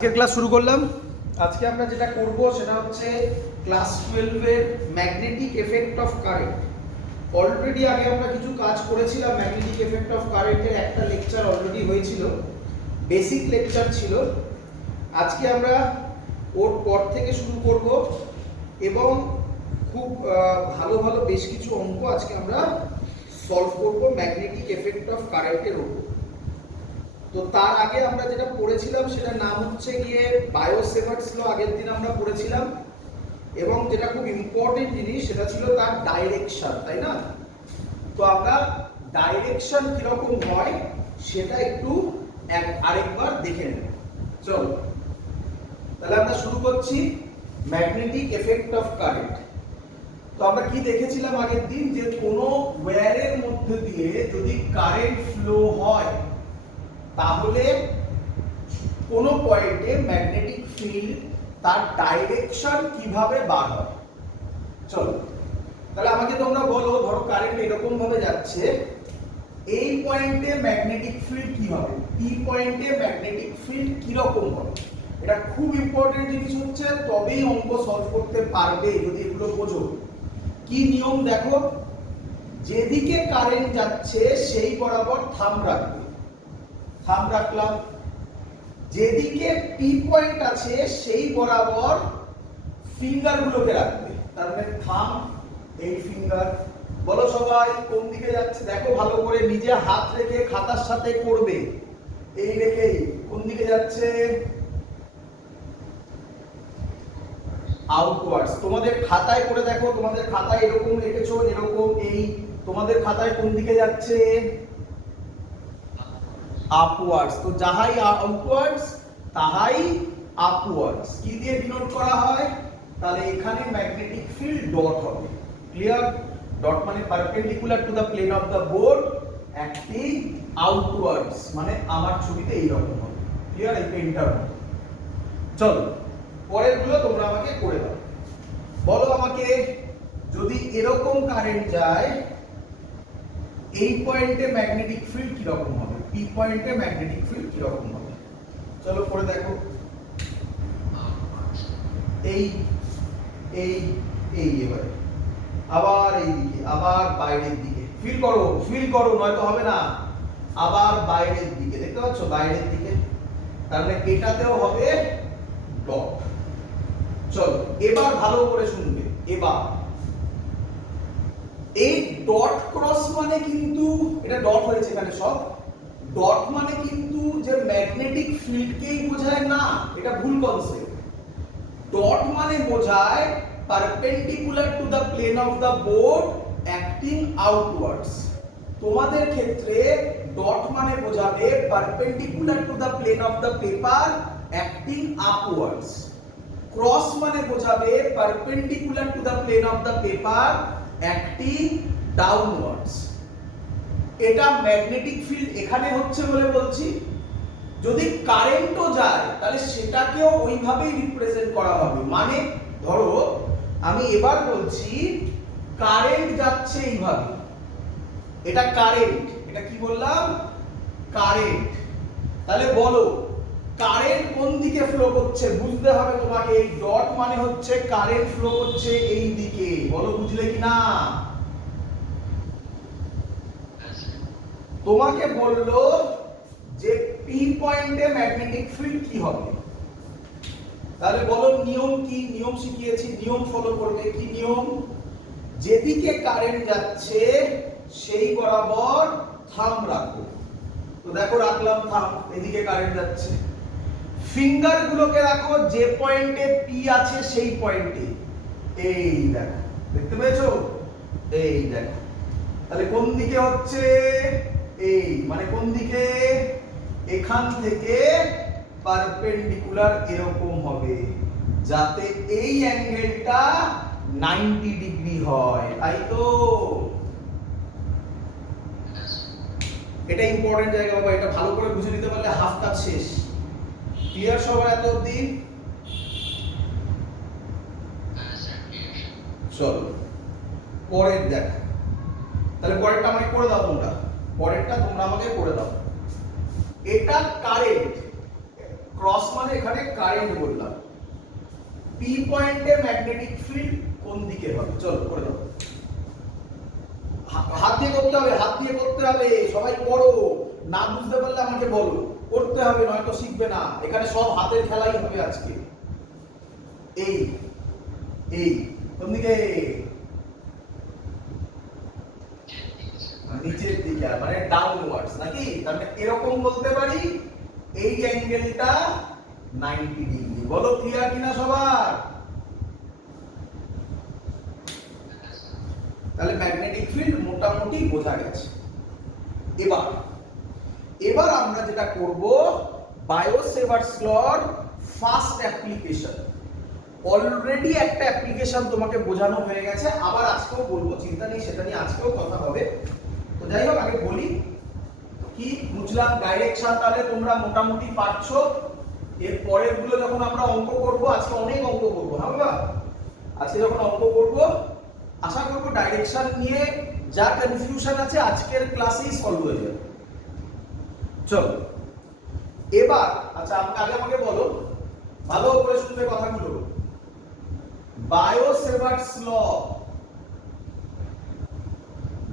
আজকের ক্লাস শুরু করলাম। আজকে আমরা যেটা করব সেটা হচ্ছে ক্লাস 12 এর magnetic effect of current. Already আগে আমরা কিছু কাজ করেছিলাম। ম্যাগনেটিক এফেক্ট অফ কারেন্টের একটা লেকচার অলরেডি হয়েছিল, বেসিক লেকচার ছিল। আজকে আমরা ওর পর থেকে শুরু করব এবং খুব ভালো ভালো বেশ কিছু অঙ্ক আজকে আমরা সলভ করব ম্যাগনেটিক এফেক্ট অফ কারেন্টের উপর। তো তার আগে আমরা যেটা পড়েছিলাম সেটার নাম হচ্ছে গিয়ে বায়োসেভার্টস ল। আগের দিন আমরা পড়েছিলাম এবং যেটা খুব ইম্পর্টেন্ট জিনিস সেটা ছিল তার ডাইরেকশন, তাই না? তো আমরা ডাইরেকশন কিরকম হয় সেটা একটু আরেকবার দেখে নেব। চলো তাহলে আমরা শুরু করছি ম্যাগনেটিক এফেক্ট অফ কারেন্ট। তো আমরা কি দেখেছিলাম আগের দিন, যে কোনো ওয়্যারের মধ্যে দিয়ে যদি কারেন্ট ফ্লো হয় তাহলে কোনো পয়েন্টে ম্যাগনেটিক ফিল্ড তার ডাইরেকশন কিভাবে বার হয়। চলো তাহলে আমাকে তোমরা বলো, ধরো কারেন্ট এরকম ভাবে যাচ্ছে, এই পয়েন্টে ম্যাগনেটিক ফিল্ড কি হবে, পি পয়েন্টে ম্যাগনেটিক ফিল্ড কি রকম হবে। এটা খুব ইম্পর্টেন্ট জিনিস হচ্ছে, তবেই অঙ্ক সলভ করতে পারবে যদি এগুলো বোঝো। কি নিয়ম দেখো, যেদিকে কারেন্ট যাচ্ছে সেই বরাবর থাম্ব রাখবে, থাম্ব রাখলাম। যেদিকে পি পয়েন্ট আছে সেই বরাবর ফিঙ্গার গুলোকে রাখবে, তার মানে থাম্ব, এই ফিঙ্গার। বলো সবাই কোন দিকে যাচ্ছে, দেখো ভালো করে, নিজে হাত রেখে খাতার সাথে করবে, এই রেখেই কোন দিকে যাচ্ছে, আউটওয়ার্ডস। তোমাদের খাতায় করে দেখো, তোমাদের খাতায় এরকম রেখেছো, এরকম, এই তোমাদের খাতায় কোন দিকে যাচ্ছে, আপওয়ার্ডস। তো যাহাই আউটওয়ার্ডস তাহাই আপওয়ার্ডস। কি দিয়ে ডিনোট করা হয়, তাহলে এখানে ম্যাগনেটিক ফিল্ড ডট হবে। ক্লিয়ার? ডট মানে perpendicular to the plane of the board, acting outwards, মানে আমার ছবিতে এই রকম হবে। ক্লিয়ার? এই পেনটার মতো। চলো পরের গুলো তোমরা আমাকে করে দাও। বলো আমাকে, যদি এরকম কারেন্ট যায়, এই পয়েন্টে ম্যাগনেটিক ফিল্ড কি রকম হবে, পি পয়েন্টে ম্যাগনেটিক ফিল্ড কি রকম হবে। চলো করে দেখো। এই এই এই এবারে আবার এই দিকে, আবার বাইরের দিকে, ফিল করো নয়তো হবে না। আবার বাইরের দিকে, দেখতে পাচ্ছ, বাইরের দিকে, তাহলে এটাতেও হবে ডট। চলো এবার ভালো করে শুনবে। এবার এই ডট ক্রস মানে কিন্তু, এটা ডট হয়েছে এখানে সব, ডট মানে কিন্তু যে ম্যাগনেটিক ফিল্ডকেই বোঝায় না, এটা ভুল কনসেপ্ট। ডট মানে বোঝায় perpendicular to the plane of the board, acting outwards. তোমাদের ক্ষেত্রে ডট মানে বোঝাবে perpendicular to the plane of the paper, acting upwards. Cross মানে বোঝাবে perpendicular to the plane of the paper, acting downwards. এটা magnetic field এখানে হচ্ছে বলে বলছি। যদি কারেন্টও যায় তাহলে সেটাকেও ওইভাবেই রিপ্রেজেন্ট করা হবে। মানে ধরো আমি এবার বলছি, কারেন্ট যাচ্ছে এইভাবে, এটা কারেন্ট, এটা কি বললাম, কারেন্ট। তাহলে বলো কারেন্ট কোন দিকে ফ্লো করছে, বুঝতে হবে তোমাকে। এই ডট মানে হচ্ছে কারেন্ট ফ্লো করছে এই দিকে। বলো বুঝলে কি না? তোমাকে বললো যে পি পয়েন্টে ম্যাগনেটিক ফিল্ড কি হবে, তাহলে বলো নিয়ম কি, নিয়ম শিখিয়েছি, নিয়ম ফলো করবে। কি নিয়ম? যেদিকে কারেন্ট যাচ্ছে সেই বরাবর থাম্ব রাখো। তো দেখো রাখলাম থাম্ব, এদিকে কারেন্ট যাচ্ছে। ফিঙ্গার গুলোকে রাখো যে পয়েন্টে পি আছে সেই পয়েন্টে। এই দেখো, দেখতে পেয়েছো, এই দেখো। তাহলে কোন দিকে হচ্ছে, এই মানে কোন দিকে, এখান থেকে পারপেন্ডিকুলার এরকম হবে, যাতে এই অ্যাঙ্গেলটা 90 ডিগ্রি হয়, তাই তো? এটা ইম্পর্টেন্ট জায়গা বাবা, এটা ভালো করে বুঝে নিতে পারলে হাফ কাজ শেষ। ক্লিয়ার সবার এত অবধি? চলো পরের দেখ। তাহলে পরেরটা আমাকে করে দাও তোমরা, পরেরটা তোমরা আমাকে করে দাও। এটা কারেন্ট, ক্রস মানে এখানে কারেন্ট বললাম। পি পয়েন্টে ম্যাগনেটিক ফিল্ড কোন দিকে হবে? চলো করে দাও। হাত দিয়ে করতে হবে, হাত দিয়ে করতে হবে, সবাই করো। না বুঝতে পারলে আমাকে বলো, করতে হবে, নয়তো শিখবে না। এখানে সব হাতের খেলাই হবে আজকে। এই এই কোন দিকে? নিচের দিকে, মানে ডাউনওয়ার্ডস নাকি? তাহলে এরকম বলতে পারি এই অ্যাঙ্গেলটা 90 ডিগ্রি। বলো ক্লিয়ার কিনা সবার? তাহলে ম্যাগনেটিক ফিল্ড মোটামুটি বোঝা গেছে। এবার আমরা যেটা করব, বায়োসেভার্টস লর ফার্স্ট অ্যাপ্লিকেশন। অলরেডি একটা অ্যাপ্লিকেশন তোমাকে বোঝানো হয়ে গেছে, আবার আজকেও বলবো, চিন্তা নেই, সেটা নিয়ে আজকেও কথা হবে। তো যাই হোক, আগে বলি কি বুঝলাম। ডাইরেকশন তাহলে তোমরা মোটামুটি পারছো। এর পরের গুলো যখন আমরা অঙ্ক করব, আজকে অনেক অঙ্ক করব, হ্যাঁ বাবা? আজকে যখন অঙ্ক করব, আশা করব ডাইরেকশন নিয়ে যা কনফিউশন আছে আজকের ক্লাসেই সলভ হয়ে যাবে। চলো এবার, আচ্ছা আগে আমাকে বলো, ভালো করে শুনবে কথাগুলো। বায়োসেভার্টস ল,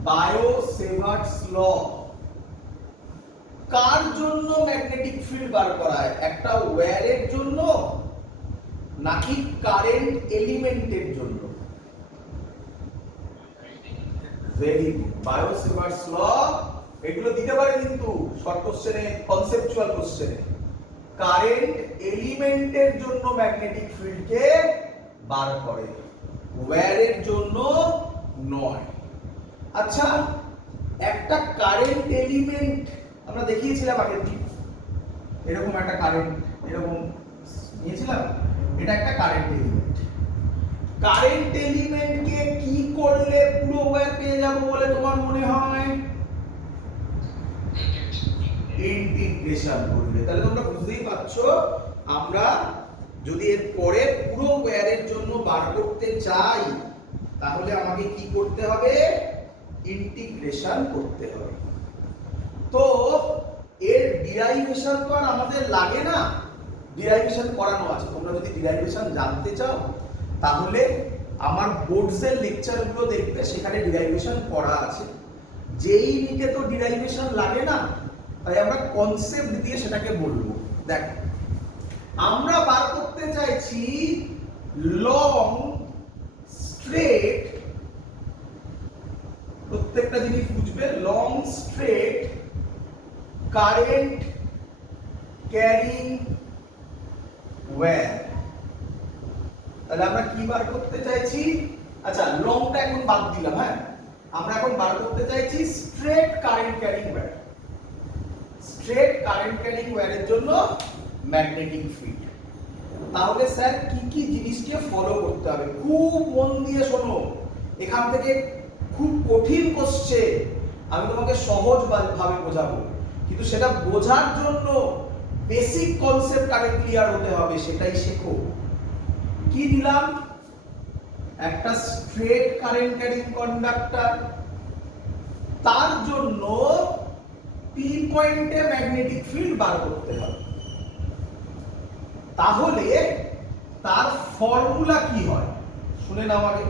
বায়োসেভার্টস ল কার জন্য ম্যাগনেটিক ফিল্ড বার করায়? একটা ওয়্যারের জন্য নাকি কারেন্ট এলিমেন্টের জন্য? Very good. বায়োসেভার্টস ল এগুলো দিতে পারে কিন্তু শর্ট কোশ্চেনে, কনসেপচুয়াল কোশ্চেনে। কারেন্ট এলিমেন্টের জন্য ম্যাগনেটিক ফিল্ডকে বার করে, ওয়্যারের জন্য নয়। আচ্ছা, একটা কারেন্ট এলিমেন্ট আমরা দেখিয়েছিলাম আগের দিন, এরকম একটা কারেন্ট এরকম নিয়েছিলাম, এটা একটা কারেন্ট এলিমেন্ট। কারেন্ট এলিমেন্টকে কি করলে পুরো ওয়্যার পেয়ে যাব বলে তোমার মনে হয়? ইন্টিগ্রেশন করবে। তাহলে তোমরা বুঝতেই পারছো, আমরা যদি এর পরে পুরো ওয়্যারের জন্য বার করতে চাই, তাহলে আমাকে কি করতে হবে? ইন্টিগ্রেশন করতে হবে। তো এর ডিরাইভেশন তো আর আমাদের লাগে না, ডিরাইভেশন করানো আছে। তোমরা যদি ডিরাইভেশন জানতে চাও, তাহলে আমার বোর্ডসের লেকচারগুলো দেখবে, সেখানে ডিরাইভেশন করা আছে। যেই নিতে তো ডিরাইভেশন লাগে না, তাই আমরা কনসেপ্ট দিয়ে সেটাকে বলবো। দেখ, আমরা বার করতে চাইছি লং স্ট্রেট, প্রত্যেকটা জিনিস বুঝবে, long straight current carrying wire. তাহলে আমরা কি বার করতে চাইছি? আচ্ছা, লংটা এখন বাদ দিলাম, হ্যাঁ, আমরা এখন বার করতে চাইছি straight current carrying wire. Straight current carrying ওয়্যারের জন্য ম্যাগনেটিক ফিল্ড। তাহলে স্যার কি কি জিনিসকে ফলো করতে হবে? খুব মন দিয়ে শোনো, এখান থেকে খুব কঠিন কোশ্চেন আমি তোমাকে সহজ ভাবে বোঝাবো, কিন্তু সেটা বোঝার জন্য বেসিক কনসেপ্ট আগে ক্লিয়ার হতে হবে, সেটাই শেখো। কি দিলাম? একটা স্ট্রেট কারেন্ট ক্যারিং কন্ডাক্টর, তার জন্য পি পয়েন্টে ম্যাগনেটিক ফিল্ড বার করতে হবে। তাহলে তার ফর্মুলা কি হয় শুনে নাও আগে।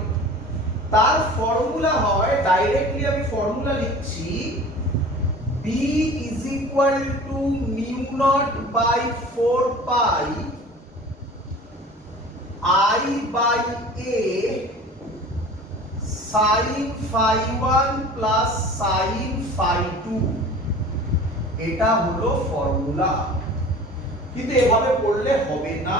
তার ফর্মুলা হয়, ডাইরেক্টলি আমি ফর্মুলা লিখছি, B is equal to mu naught by 4 pi I by A sin phi 1 plus sin phi 2। এটা হলো ফর্মুলা। কিন্তু এভাবে পড়লে হবে না,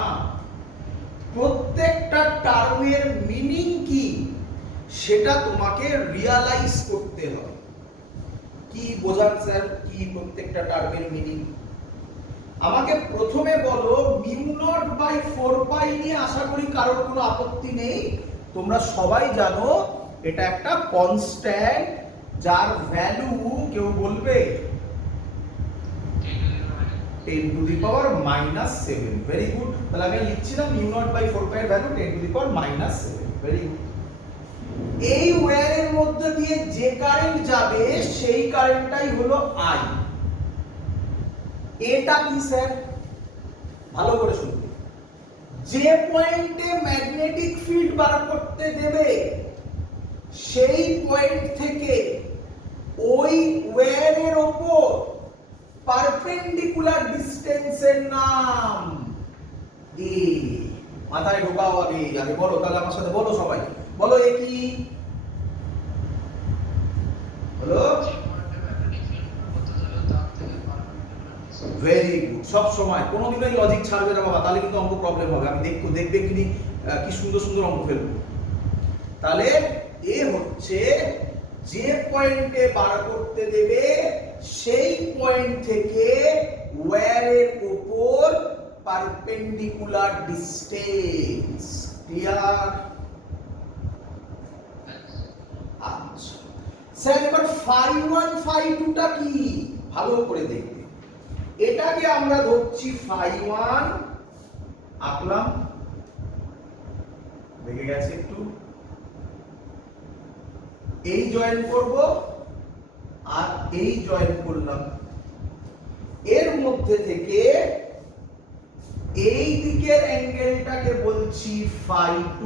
প্রত্যেকটা টার্মের মিনিং কি সেটা তোমাকে রিয়ালাইজ করতে হবে। কি বোঝান স্যার, কি প্রত্যেকটা টার্মের মিনিং? আমাকে প্রথমে বলো, মিউ নট বাই 4 পাই নিয়ে আশা করি কারোর কোনো আপত্তি নেই। তোমরা সবাই জানো এটা একটা কনস্ট্যান্ট, যার ভ্যালু কেউ বলবে 10 to the power -7। Very good. তাহলে আমি লিখছিলাম মিউ নট বাই 4 পাই এর value 10 to the power -7। Very good. এই ওয়্যারের মধ্যে দিয়ে যে কারেন্ট যাবে সেই কারেন্টটাই হলো I। এটা কি স্যার? ভালো করে শুনবে, যে পয়েন্টে ম্যাগনেটিক ফিল্ড বার করতে দেবে সেই পয়েন্ট থেকে ওই ওয়্যারের উপর পারপেন্ডিকুলার ডিসটেন্সের নাম এ। মাথায় ঢোকাও আগে, আগে বলো, তাহলে আমার সাথে বলো সবাই, বলো এ কি? বলো। ভেরি গুড, সব সময় কোনোদিনই লজিক ছাড়বে না বাবা, তাহলে কিন্তু অঙ্ক প্রবলেম হবে। আমি দেখবে কি সুন্দর সুন্দর অঙ্ক ফেলবো। তাহলে এ হচ্ছে যে পয়েন্টে বার করতে দেবে সেই পয়েন্ট থেকে ওয়্যারের উপর পারপেন্ডিকুলার ডিসটেন্স। ক্লিয়ার? আচ্ছা স্যার, এবার φ1 φ2 টা কি ভালো করে দেখবে। এটাকে আমরা ধরছি φ1, আঁকলাম, দেখে গেছে একটু, এই জয়েন করব আর এই জয়েন করলাম, এর মধ্যে থেকে এই দিকের অ্যাঙ্গেলটাকে বলছি φ2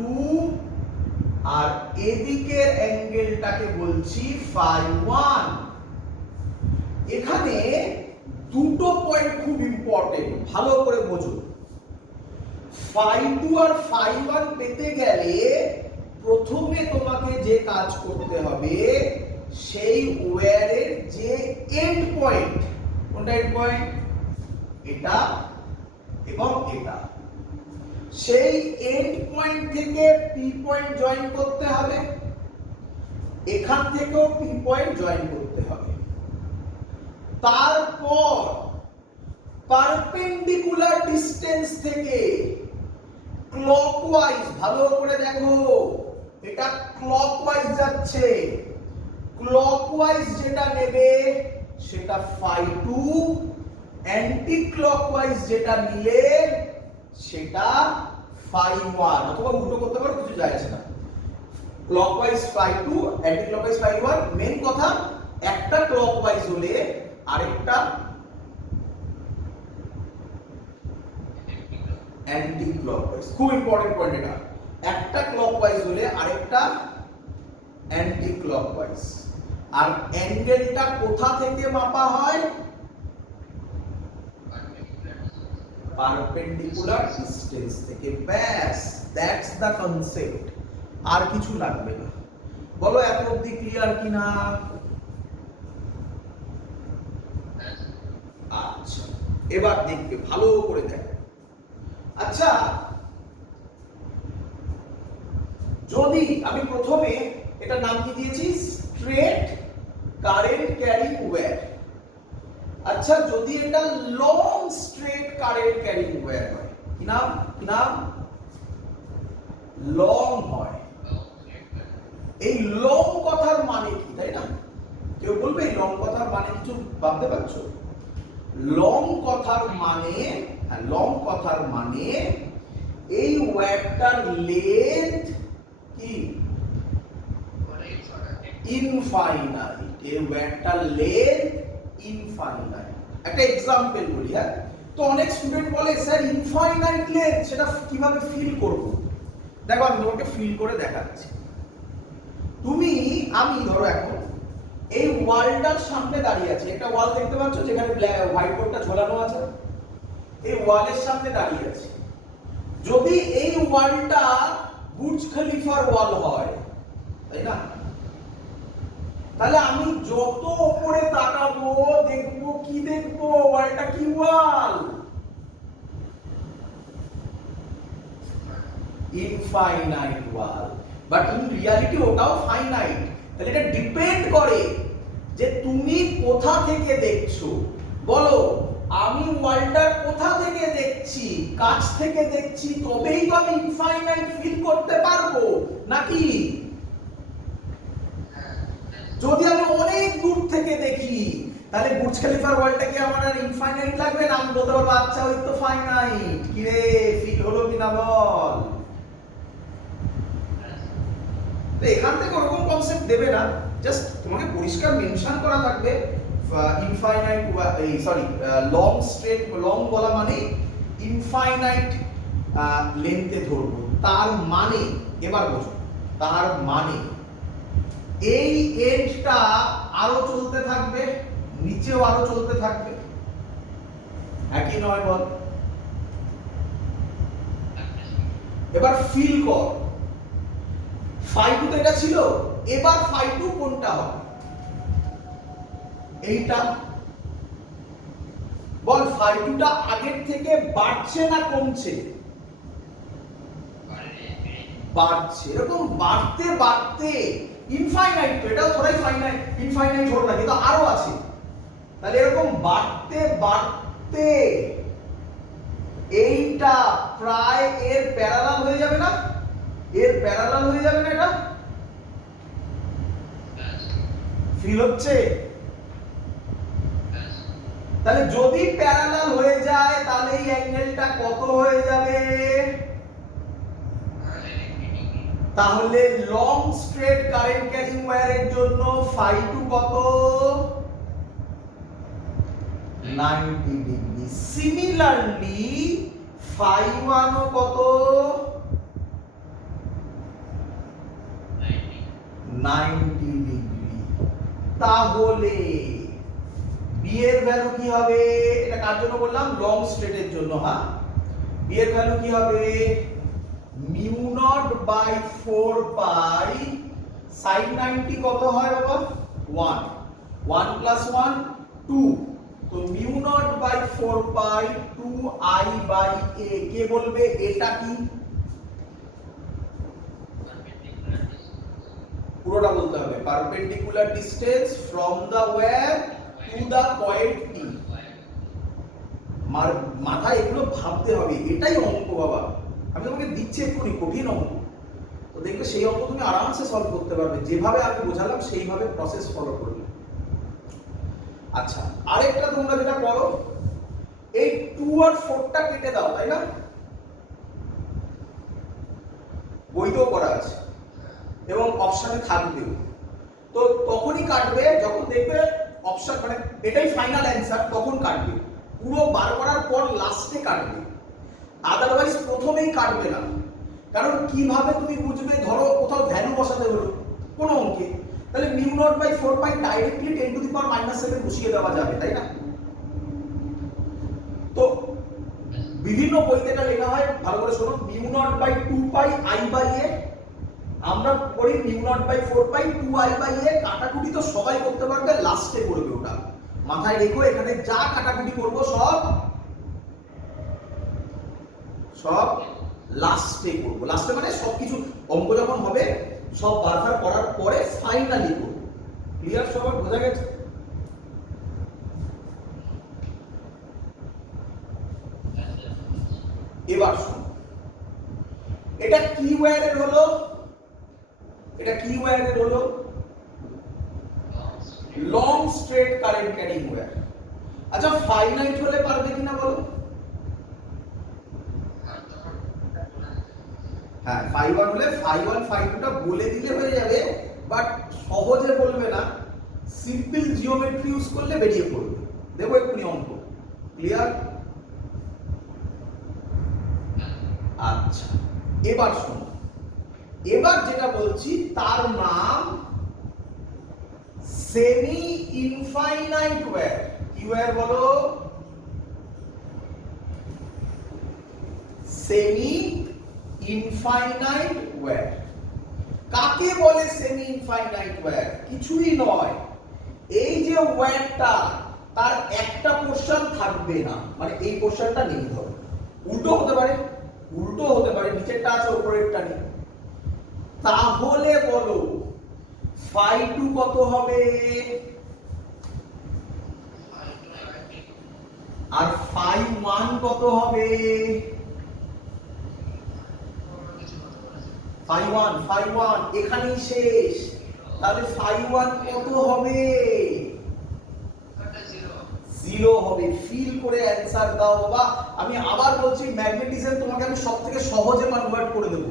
আর এদিকের অ্যাঙ্গেলটাকে বলছি φ1। এখানে দুটো পয়েন্ট খুব ইম্পর্টেন্ট, ভালো করে বোঝো। φ2 আর φ1 পেতে গেলে প্রথমে তোমাকে যে কাজ করতে হবে, সেই ওয়্যারের যে এন্ড পয়েন্ট, কোনটা এন্ড পয়েন্ট? এটা এবং এটা, সেই এন্ড পয়েন্ট থেকে পি পয়েন্ট জয়েন করতে হবে, এখান থেকেও পি পয়েন্ট জয়েন করতে হবে। তারপর পারপেন্ডিকুলার ডিসটেন্স থেকে ক্লকওয়াইজ, ভালো করে দেখো, এটা ক্লকওয়াইজ যাচ্ছে, ক্লকওয়াইজ যেটা নেবে সেটা φ2, অ্যান্টি ক্লকওয়াইজ যেটা নিলে সেটা φ1, অথবা উল্টো করতে পারো, কিছু যায় আসে না। Clockwise φ2, anti clockwise φ1। মেন কথা, একটা ক্লকওয়াইজ হলে আরেকটা অ্যান্টি ক্লকওয়াইজ। খুব ইম্পর্টেন্ট পয়েন্ট এটা, একটা ক্লকওয়াইজ হলে আরেকটা অ্যান্টি ক্লকওয়াইজ। আর অ্যাঙ্গেলটা কোথা থেকে মাপা হয়? পারপেন্ডিকুলার ডিসটেন্স থেকে। ব্যাস, দ্যাটস দ্য কনসেপ্ট, আর কিছু লাগবে না। বলো এত অবধি ক্লিয়ার কিনা? আচ্ছা, এবার দেখবে, ভালো করে দেখো। আচ্ছা, যদি আমি প্রথমে এটা নাম কি দিয়েছি? Straight current carrying wire. আচ্ছা, যদি এটা long straight current carrying wire হয়, কি নাম? কি নাম? লং হয়। এই লং কথার মানে কি, তাই না? কেউ বলবে এই লং কথার মানে কিছু ভাবতে পারছো? লং কথার মানে, লং কথার মানে এই ওয়্যারটার লেন্থ কি? ইনফাইনাইট। এই ওয়্যারটার লেন্থ ইনফাইনাইট। একটা এক্সাম্পল বলি, হ্যাঁ? তো অনেক স্টুডেন্ট বলে স্যার ইনফাইনাইট লেন্থ, সেটা কিভাবে ফিল করব? দেখো আমি তোমাকে ফিল করে দেখাচ্ছি। আমি ধরো এখন এই ওয়ালটার সামনে দাঁড়িয়ে আছি, একটা ওয়াল দেখতে পাচ্ছ যেখানে হোয়াইট বোর্ডটা ঝোলানো আছে, এই ওয়ালের সামনে দাঁড়িয়ে আছি। যদি এই ওয়ালটা বুর্জ খলিফার ওয়াল হয়, তাই না, তাহলে আমি যত উপরে তাকাবো দেখবো কি? দেখবো ওয়ালটা কি wall? Infinite wall. But in reality ওটাও ফাইনাইট। তাহলে এটা ডিপেন্ড করে যে তুমি কোথা থেকে দেখছো। বলো, আমি ওয়ালটার কোথা থেকে দেখছি? কাছ থেকে দেখছি, তবেই তো আমি ইনফাইনাইট ফিল করতে পারবো, নাকি যদি আমি অনেক দূর থেকে দেখি তাহলে বুর্জ খলিফার ওয়ালটা কি আমার আর ইনফাইনাইট লাগবে না? আমি বলতে পারবো আচ্ছা ওই তো ফাইনাইট। কি রে, ফিল হলো কিনা বল? এখান থেকে ওরকম কনসেপ্ট দেবে না, জাস্ট তোমাকে পরিষ্কার মেনশন করা থাকবে ইনফাইনাইট, লং স্ট্রেট। লং বলা মানে ইনফাইনাইট লেন্থে ধরবো, তার মানে এবার বোঝো, তার মানে এই এন্ডটা আরো চলতে থাকবে, নিচেও আরো চলতে থাকবে, একই নয় বল? এবার ফিল কর, ফাই টু তো এটা ছিল, এবার ফাই টু কোনটা হবে? এইটা বল। ফাই টুটা আগের থেকে বাড়ছে না কমছে? বাড়ছে। এরকম বাড়তে বাড়তে ইনফাইনাইট, তো এটাও থোড়াই ফাইনাইট ইনফাইনাইট হলো না, কিন্তু আরো আছে। তাহলে এরকম বাড়তে বাড়তে এইটা প্রায় এর প্যারালাল হয়ে যাবে না? এর প্যারালাল হয়ে যাবে না এটা? ফিল হচ্ছে? তাহলে যদি প্যারালাল হয়ে যায় তাহলে এই অ্যাঙ্গেলটা কত হয়ে যাবে? তাহলে লং স্ট্রেট কারেন্ট ক্যারিং ওয়্যারের জন্য ফাই টু কত? 90 ডিগ্রি। সিমিলারলি ফাই ওয়ান ও কত? 90 ডিগ্রি। তাহলে বি এর ভ্যালু কি হবে? এটা কার জন্য বললাম? লং স্ট্রেটের জন্য। হ্যাঁ, বি এর ভ্যালু কি হবে? Mu naught by 4 pi sin 90 কত হয় বাবা? 1, 1 প্লাস 1 2, তো mu naught by 4 pi 2 i by a। কে বলবে এটা কি? পুরোটা বলতে হবে। Perpendicular distance from the wire to the point p। মাথায় এগুলো ভাবতে হবে, এটাই অঙ্ক বাবা। আমি তোমাকে দিচ্ছি এক্ষুনি কঠিন অঙ্ক, তো দেখবে সেই অঙ্ক তুমি আরামসে সলভ করতে পারবে, যেভাবে আমি বোঝালাম সেইভাবে প্রসেস ফলো করবে। আচ্ছা, আরেকটা তোমরা যেটা করো, এই 2 আর 4টা কেটে দাও, তাই না? বইতেও করা আছে এবং অপশনে থাকবেও। তো তখনই কাটবে যখন দেখবে অপশন, মানে এটাই ফাইনাল অ্যান্সার, তখন কাটবে। পুরো বার করার পর লাস্টে কাটবে, আদারওয়াইজ প্রথমেই কাটবে না। কারণ কিভাবে তুমি বুঝবে? ধরো কোথাও ভ্যালু বসাতে হলো কোনো অঙ্কে, তাহলে mu naught by 4 pi directly 10 to the power -7 বসিয়ে দেওয়া যাবে, তাই না? তো বিভিন্ন বইতে এটা লেখা হয়, ভালো করে শোনো, mu naught by 2 pi i by a। আমরা পড়ি mu naught by 4 pi 2i by a। কাটাকুটি তো সবাই করতে পারবে, লাস্টে করবে, ওটা মাথায় রেখো। এখানে যা কাটাকুটি করব সব লাস্টে করব। লাস্টে মানে সবকিছু অঙ্ক যখন হবে সব বারবার করার পরে ফাইনালি করব। ক্লিয়ার? সবার বোঝা গেছে? এবার শুনো, এটা কি ওয়্যারের হলো? এটা কি ওয়্যারের হলো? Long straight current carrying wire. আচ্ছা, ফাইনাইট হলে পারবে কিনা বলো? হ্যাঁ, ফাই ওয়ান হলে ফাই ওয়ান ফাই টুটা বলে দিলে হয়ে যাবে, বাট সহজে বলবে না, সিম্পল জিওমেট্রি ইউজ করলে বেরিয়ে পড়বে। দেখো এক্ষুনি অঙ্ক। ক্লিয়ার? আচ্ছা, এবার শোনো, এবার যেটা বলছি তার নাম সেমি ইনফাইনাইট ওয়্যার। কি ওয়্যার বলো? Semi infinite wire. কাকে বলে সেমি ইনফাইনাইট ওয়্যার? কিছুই নয়, এই যে ওয়্যারটা তার একটা পোরশন থাকবে না, মানে এই পোরশনটা নেই। ধরো উল্টো হতে পারে, উল্টো হতে পারে, নিচেরটা আছে উপরেরটা নেই। তাহলে বলো ফাই টু কত হবে? আর ফাই ওয়ান কত হবে? ফাই ওয়ান এখানেই শেষ। তাহলে ফাই ওয়ান কত হবে? 0 হবে। ফিল করে অ্যানসার দাও বাবা। আমি আবার বলছি, ম্যাগনেটিজম তোমাকে আমি সবথেকে সহজে কনভার্ট করে দেবো,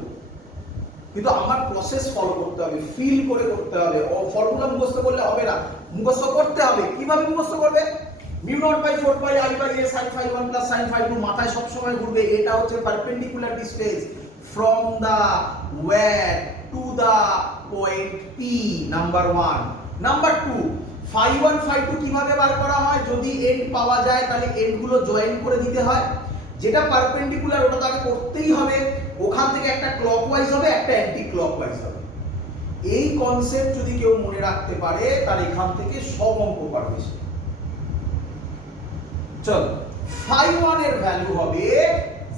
কিন্তু আমার প্রসেস ফলো করতে হবে, ফিল করে করতে হবে। ও ফর্মুলা মুখস্থ করলে হবে না, মুখস্থ করতে হবে। কিভাবে মুখস্থ করবে? Mu naught by 4 pi I by a sin phi 1 plus sin phi 2 মাথায় সব সময় ঘুরবে, এটা হচ্ছে perpendicular distance from the where to the point P, number 1। Number 2, phi 1 phi 2 কিভাবে বার করা হয়? যদি এন্ড পাওয়া যায় তাহলে এন্ড গুলো জয়েন করে দিতে হয়, যেটা পারপেন্ডিকুলার ওটা তো আগে করতেই হবে, ওখান থেকে একটা ক্লকওয়াইজ হবে একটা অ্যান্টি ক্লকওয়াইজ হবে। এই কনসেপ্ট যদি কেউ মনে রাখতে পারে তার এখান থেকে সব অঙ্ক পারবে সে। চল, phi 1 এর ভ্যালু হবে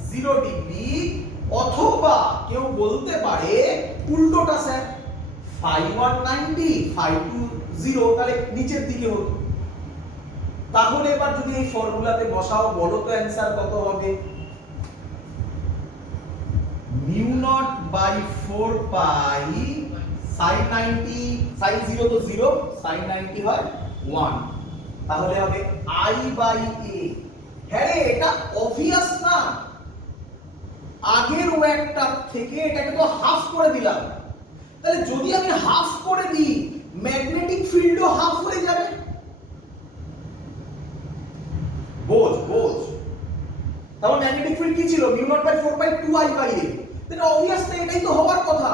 0 ডিগ্রি, অথবা কেউ বলতে পারে উল্টোটা স্যার, phi 1 90 phi 2 0, তাহলে নিচের দিকে হতো। তাহলে এবার যদি এই ফর্মুলাতে বসাও, বলো তো অ্যানসার কত হবে? Mu naught by 4 pi sin 90, sin 0 তো 0, sin 90 হয় 1, তাহলে হবে I বাই a। হ্যাঁ রে, এটা অবভিয়াস না? আগের ওয়্যারটা থেকে এটাকে তো হাফ করে দিলাম, তাহলে যদি আমি হাফ করে দিই ম্যাগনেটিক ফিল্ডও হাফ হয়ে যাবে। বোঝ বোঝ, তাহলে ম্যাগনেটিক ফিল্ড কি ছিল? Mu naught by 4 by 2 I by a। এটা অবভিয়াস না, এটাই তো হওয়ার কথা।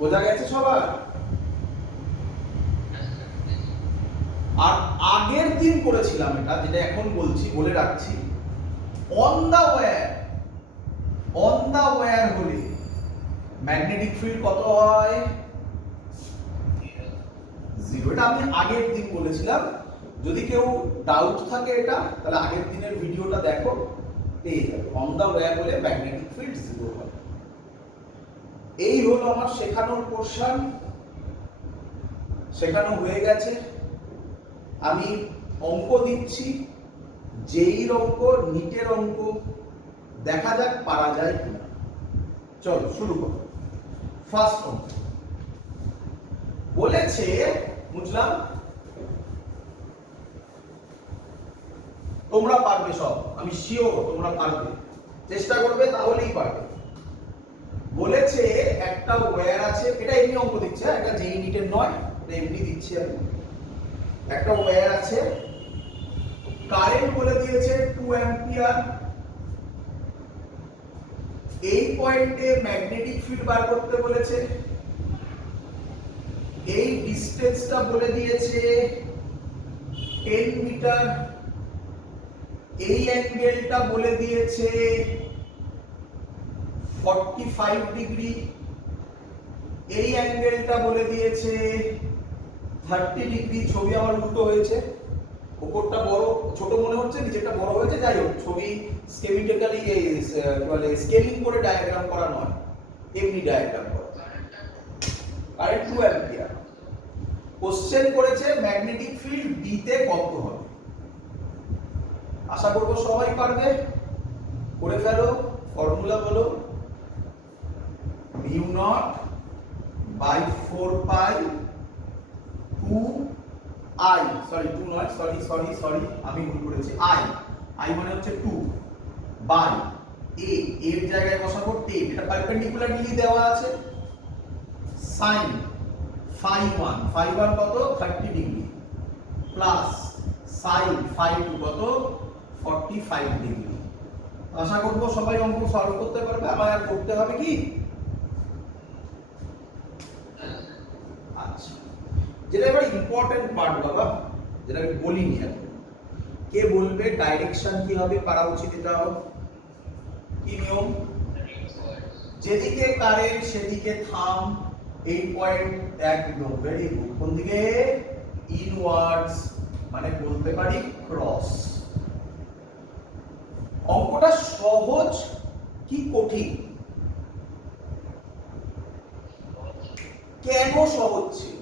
বোঝা গেছে সবার? আর আগের দিন করেছিলাম এটা, যেটা এখন বলছি বলে রাখছি, অন দা ওয়্যার হলে ম্যাগনেটিক ফিল্ড কত হয়? 0। এটা আমি আগের দিন বলেছিলাম, যদি কেউ ডাউট থাকে এটা তাহলে আগের দিনের ভিডিওটা দেখো, পেয়ে যাবে। অন দা ওয়্যার হলে ম্যাগনেটিক ফিল্ড 0 হয়। এই হলো আমার শেখানোর পোরশন, শেখানো হয়ে গেছে। আমি অঙ্ক দিচ্ছি, জেইর অঙ্ক, নিটের অঙ্ক, দেখা যাক পারা যায় কিনা। চলো শুরু করো। ফার্স্ট অঙ্ক বলেছে, বুঝলাম তোমরা পারবে সব, আমি শিওর তোমরা পারবে, চেষ্টা করবে তাহলেই পারবে। বলেছে একটা ওয়্যার আছে, এটা এমনি অঙ্ক দিচ্ছে, এটা জেই নিটের নয়, এটা এমনি দিচ্ছি আমি। একটা ওয়্যার আছে, কারেন্ট বলে দিয়েছে 2 অ্যাম্পিয়ার, এই পয়েন্টে ম্যাগনেটিক ফিল্ড বার করতে বলেছে, এই ডিসটেন্সটা বলে দিয়েছে 10 মিটার, এই অ্যাঙ্গেলটা বলে দিয়েছে 45 ডিগ্রি, এই অ্যাঙ্গেলটা বলে দিয়েছে 30 ডিগ্রি। ছবি আমার উল্টো হয়েছে, উপরটা বড় ছোট মনে হচ্ছে, নিচেরটা বড় হয়েছে, যাই হোক ছবি স্কেমেটিক্যালি মানে স্কেলিং করে ডায়াগ্রাম করা নয়, এমনি ডায়াগ্রাম করা। কারেন্ট 2 অ্যাম্পিয়ার, কোশ্চেন করেছে ম্যাগনেটিক ফিল্ড বি তে কত হবে। আশা করব সবাই পারবে, করে ফেলো। ফর্মুলা বলো, mu naught by 4 pi 2 I, sorry 2 নয়, সরি আমি ভুল করেছি, I মানে হচ্ছে 2 বাই a, এর জায়গায় বসাবো 10, এটা পারপেন্ডিকুলারলি দেওয়া আছে, sin phi 1 কত? 30 ডিগ্রি, প্লাস sin phi 2 কত? 45 ডিগ্রি। আশা করব সবাই অঙ্ক সলভ করতে পারবে। আমার আর করতে হবে কি? আচ্ছা, যেটা এবার ইম্পর্টেন্ট পার্ট বাবা, যেটা আমি বলিনি এখন, কে বলবে ডাইরেকশন কি হবে, পারা উচিত এটাও কি নিয়ম? যেদিকে কারেন্ট সেদিকে থাম, এই পয়েন্ট একদম ভেরি গুড। কোন দিকে? ইনওয়ার্ডস, মানে বলতে পারি ক্রস। অঙ্কটা সহজ কি কঠিন? কেন সহজ ছিল?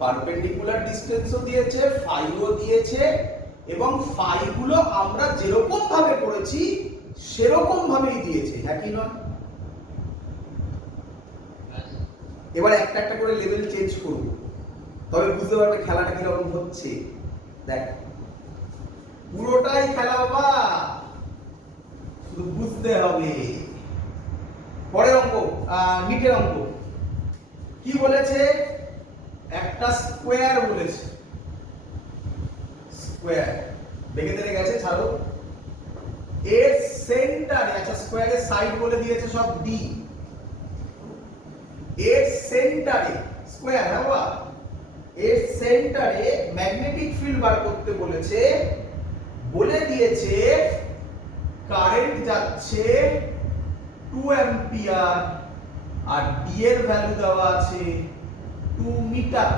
পারপেন্ডিকুলার ডিসটেন্সও দিয়েছে, ফাইও দিয়েছে, এবং ফাই গুলো আমরা যেরকম ভাবে করেছি সেরকম ভাবেই দিয়েছে, হ্যাঁ কি নয়? এবার একটা একটা করে লেভেল চেঞ্জ করব, তবে বুঝতে পারবে খেলাটা কিরকম হচ্ছে। দেখ, পুরোটাই খেলা বাবা, শুধু বুঝতে হবে। পরের অঙ্ক, নিটের অঙ্ক কি বলেছে? একটা স্কোয়ার বলেছে, স্কোয়ার দেখে দেখে গেছে, ছাড়ো। এর সেন্টারে, আচ্ছা স্কোয়ারের সাইড বলে দিয়েছে সব ডি, এর সেন্টারে স্কোয়ার, হ্যাঁ বাবা, এর সেন্টারে ম্যাগনেটিক ফিল্ড বার করতে বলেছে, বলে দিয়েছে কারেন্ট যাচ্ছে 2 অ্যাম্পিয়ার আর ডি এর ভ্যালু দেওয়া আছে 2 মিটার।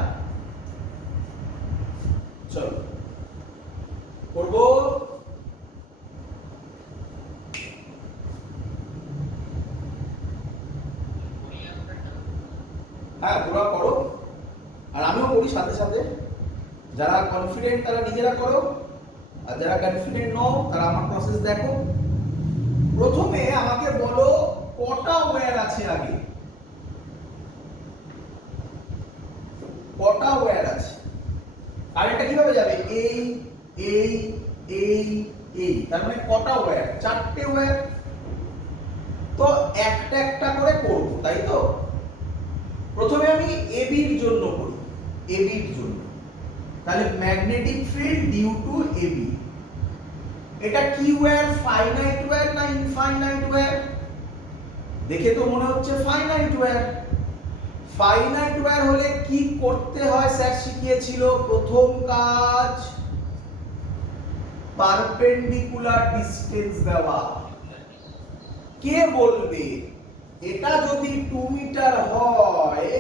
চলো করব। হ্যাঁ তোমরা করো, আর আমিও করি সাথে সাথে। যারা কনফিডেন্ট তারা নিজেরা করো, আর যারা কনফিডেন্ট নও তারা আমার প্রসেস দেখো। প্রথমে আমাকে বলো কটা ওয়্যার আছে আগে, কটা ওয়্যার আছে? আর এটা কিভাবে যাবে? এই এই এই এই, তার মানে কটা ওয়্যার? 4টে ওয়্যার। তো একটা একটা করে করব, তাই তো? প্রথমে আমি এবি এর জন্য করি, এবি এর জন্য। তাহলে magnetic field due to AB, এটা কি ওয়্যার? ফাইনাইট ওয়্যার না ইনফাইনাইট ওয়্যার? দেখে তো মনে হচ্ছে ফাইনাইট ওয়্যার। ফাইনাইট ওয়্যার হলে কি করতে হয় স্যার শিখিয়েছিল? প্রথম কাজ পারপেন্ডিকুলার ডিসটেন্স দেওয়া। কে বলবে এটা যদি 2 মিটার হয়,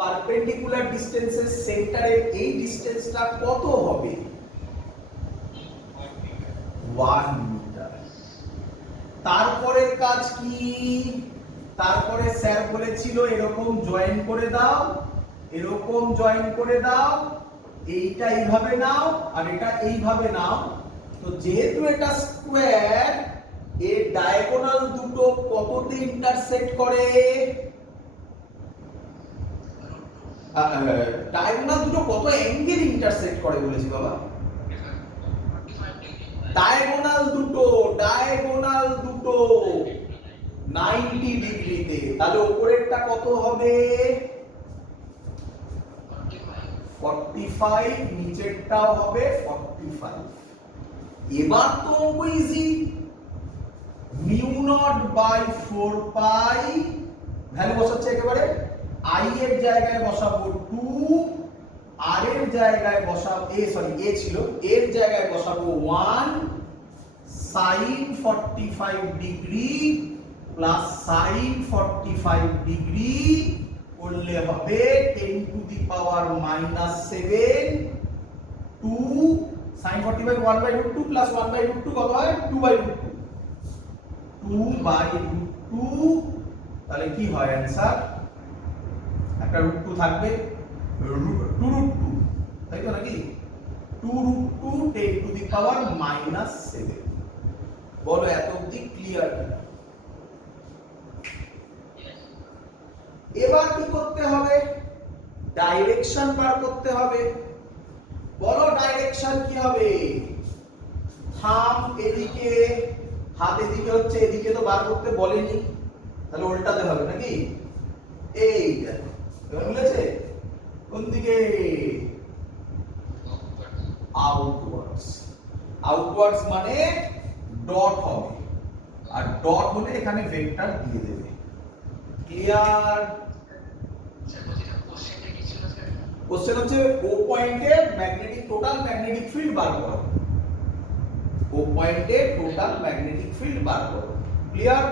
পারপেন্ডিকুলার ডিসটেন্সের সেন্টারের এই ডিসটেন্সটা কত হবে? 1 মিটার। তারপরের কাজ কি? তারপরে স্যার বলেছিল এরকম জয়েন করে দাও, এরকম জয়েন করে দাও, এইটা এইভাবে নাও আর এটা এইভাবে নাও। তো যেহেতু এটা স্কোয়ার, এর ডায়াগোনাল দুটো কততে ইন্টারসেক্ট করে? ডায়াগোনাল দুটো কত অ্যাঙ্গেল ইন্টারসেক্ট করে বলেছি বাবা? ডায়াগোনাল দুটো 90 ডিগ্রিতে। তাহলে উপরেরটা কত হবে? 45, নিচেরটাও হবে 45। এবার তো অঙ্ক easy. Mu naught by 4 pi, value বসাচ্ছে একেবারে। আই এর জায়গায় বসাবো 2, আর এর জায়গায় বসাবো এ ছিল, এর জায়গায় বসাবো 1, sin 45 degree plus sin 45 degree করলে হবে 10 to the power -7, 2 sin 45 1/√2 plus 1/√2 কত হয়? 2/√2, 2/√2। তাহলে কি হয় অ্যানসার? একটা √2 থাকবে, 2√2, তাই তো নাকি? 2√2 10 টু দি পাওয়ার -7। বলো এত অবধি ক্লিয়ার কিনা? এবার কি করতে হবে? ডাইরেকশন বার করতে হবে। বলো ডাইরেকশন কি হবে? থাম এদিকে, হাত এদিকে হচ্ছে, এদিকে তো বার করতে বলেনি, তাহলে উল্টাতে হবে নাকি? এই দেখো বুঝেছে? কোন দিকে? আউটওয়ার্ডস। আউটওয়ার্ডস মানে ডট হবে, আর ডট হলে এখানে ভেক্টর দিয়ে দেবে। ক্লিয়ার? কোশ্চেন হচ্ছে ও পয়েন্টে ম্যাগনেটিক, টোটাল ম্যাগনেটিক ফিল্ড বার করো। ও পয়েন্টে টোটাল ম্যাগনেটিক ফিল্ড বার করো। ক্লিয়ার?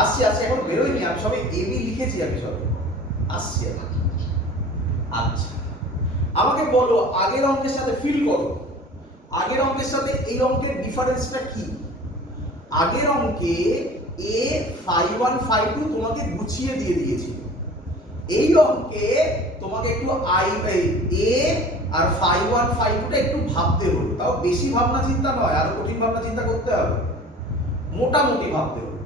আসছি এখন বেরোয়নি, আমি সবে এবি লিখেছি, আমি সবে আসছি। আচ্ছা আমাকে বলো আগের অঙ্কের সাথে ফিল করো, আগের অঙ্কের সাথে এই অঙ্কের ডিফারেন্সটা কি? আগের অঙ্কে a phi1 phi2 তোমাকে গুছিয়ে দিয়ে দিয়েছি, এই অঙ্কে তোমাকে একটু a আর phi1 phi2 টা একটু ভাবতে হলো। তাও বেশি ভাবনা চিন্তা নয়, আরো কঠিন ভাবনা চিন্তা করতে হবে, মোটামুটি ভাবতে হলো।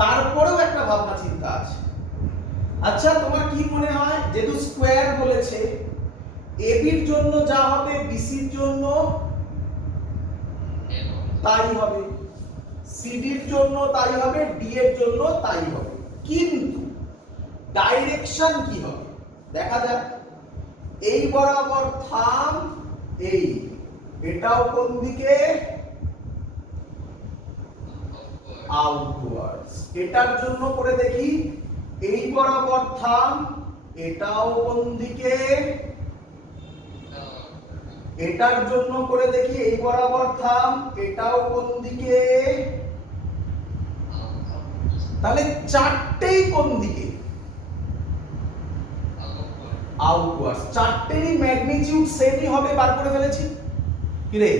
তারপরেও একটা ভাবনা চিন্তা আছে। আচ্ছা তোমার কি মনে হয়, যেহেতু স্কোয়ার বলেছে, এবির জন্য যা হবে বিসির জন্য তাই হবে, সিডির জন্য তাই হবে, ডি এর জন্য তাই হবে, কিন্তু ডাইরেকশন কি হবে দেখা যাক। এই বরাবর থাম, এই এটাও কোন দিকে, আউটওয়ার্ডস। এটার জন্য করে দেখি, এই বরাবর থাম, এটাও কোন দিকে, এটার জন্য করে দেখি, এই বরাবর থাম, এটাও কোন দিকে, তাহলে চারটেই কোন দিকে, আউটওয়ার্ডস। চারটেরই ম্যাগনিটিউড সেমই হবে, বার করে ফেলেছি কি রে?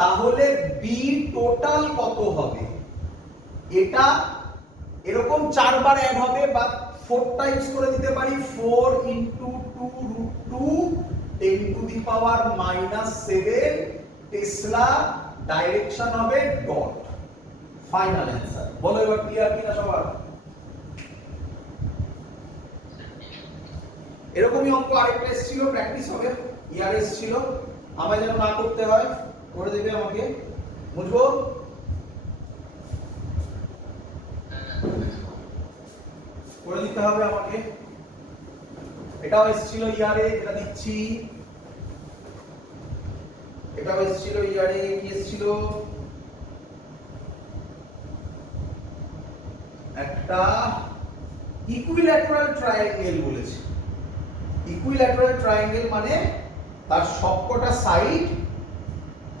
তাহলে বি টোটাল কত হবে? এটা এরকম চারবার অ্যাড হবে, বা 4 টাইমস করে দিতে পারি, 4 into 2√2 10 to the power -7 Tesla. Direction হবে ডট। Final answer. বলো এবার ক্লিয়ার কিনা সবার? এরকমই অঙ্ক আরেকটা এসেছিল, প্র্যাকটিস হবে, ইয়ার এসেছিল, আমায় যেন না করতে হয় করে দেবে আমাকে, বুঝবো? করে দিতে হবে আমাকে। এটাও এসেছিল ইয়ারে, যেটা দিচ্ছি, এটাও এসেছিল ইয়ারে। কি এসেছিল? একটা ইকুইল্যাটারাল ট্রায়াঙ্গেল বলেছে। ইকুইল্যাটারাল ট্রায়াঙ্গেল মানে তার সবকটা সাইড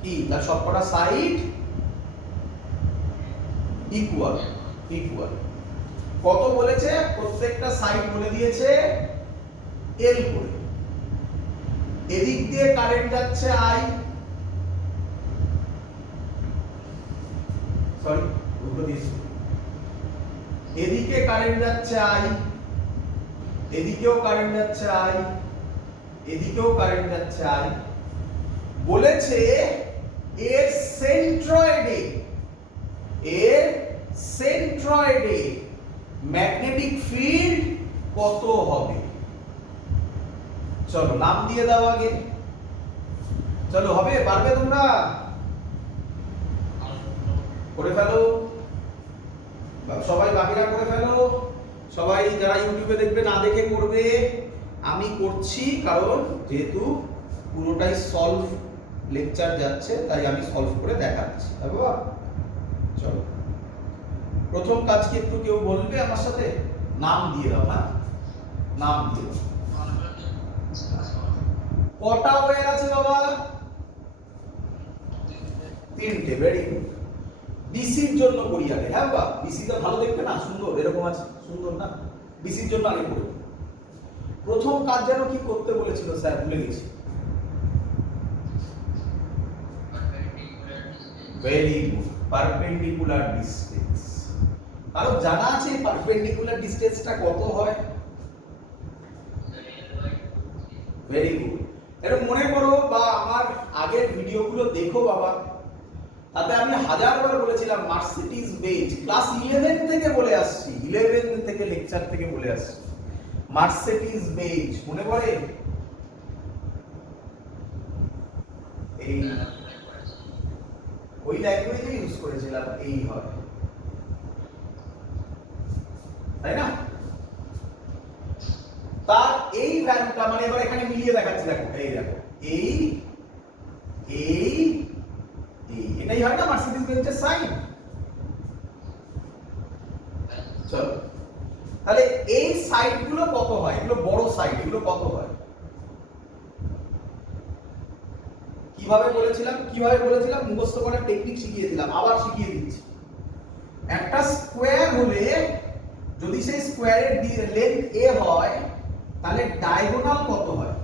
কি, তার সবকটা সাইড ইকুয়াল। ইকুয়াল কত বলেছে? প্রত্যেকটা সাইড বলে দিয়েছে এল করে। এদিক দিয়ে কারেন্ট যাচ্ছে আই, সরি উল্টো দিয়েছি, এদিকে কারেন্ট যাচ্ছে আই, এদিকেও কারেন্ট যাচ্ছে আই, এদিকেও কারেন্ট যাচ্ছে আই। বলেছে এর সেন্ট্রয়েডে, এর সেন্ট্রয়েডে ম্যাগনেটিক ফিল্ড কত হবে? চলো নাম দিয়ে দাও আগে। চলো হবে, পারবে তোমরা? করে ফেলো সবাই, বাকিরা করে ফেলো সবাই। যারা ইউটিউবে দেখবে না দেখে করবে, আমি করছি কারণ যেহেতু পুরোটাই সলভ লেকচার যাচ্ছে, তাই আমি সলভ করে দেখাচ্ছি। বাবা চলো, প্রথম কাজ কি একটু কেউ বলবে আমার সাথে? নাম দিয়ে দাও। হ্যাঁ, নাম দিয়ে দাও। কটা ওয়্যার আছে বাবা? 3টে। Very good. বিসির জন্য করি আগে। হ্যাঁ বাবা, বিসিটা ভালো দেখবে না, সুন্দর এরকম আছে, সুন্দর না? বিসির জন্য আগে করি। প্রথম কাজ যেন কি করতে বলেছিল স্যার, ভুলে গেছি। Very good, perpendicular distance. আর জানা আছে পারপেন্ডিকুলার ডিসটেন্সটা কত হয়? Very good. এরকম মনে করো, বা আমার আগের ভিডিওগুলো দেখো বাবা, তাতে আমি হাজারবার বলেছিলাম মার্সিডিজ বেঞ্চ, ক্লাস 11 থেকে বলে আসছি, 11 থেকে লেকচার থেকে বলে আসছি মার্সিডিজ বেঞ্চ, মনে পড়ে? এই ওই ল্যাঙ্গুয়েজে ইউজ করেছিলাম, এই হয়, তাই না? তার এই ভ্যালুটা, মানে এবার এখানে মিলিয়ে দেখাচ্ছি, দেখো এই দেখো, এই এই এই এটাই হয় না মার্সিডিজ বেঞ্চের সাইন। চলো তাহলে এই সাইড গুলো কত হয়? এগুলো বড় সাইড, এগুলো কত হয়? কিভাবে বলেছিলাম, কিভাবে বলেছিলাম? মুখস্থ করার টেকনিক শিখিয়েছিলাম, আবার শিখিয়ে দিচ্ছি। একটা স্কোয়ার হলে যদি সেই স্কোয়ারের লেন্থ a হয়, তাহলে ডায়াগোনাল কত হয়?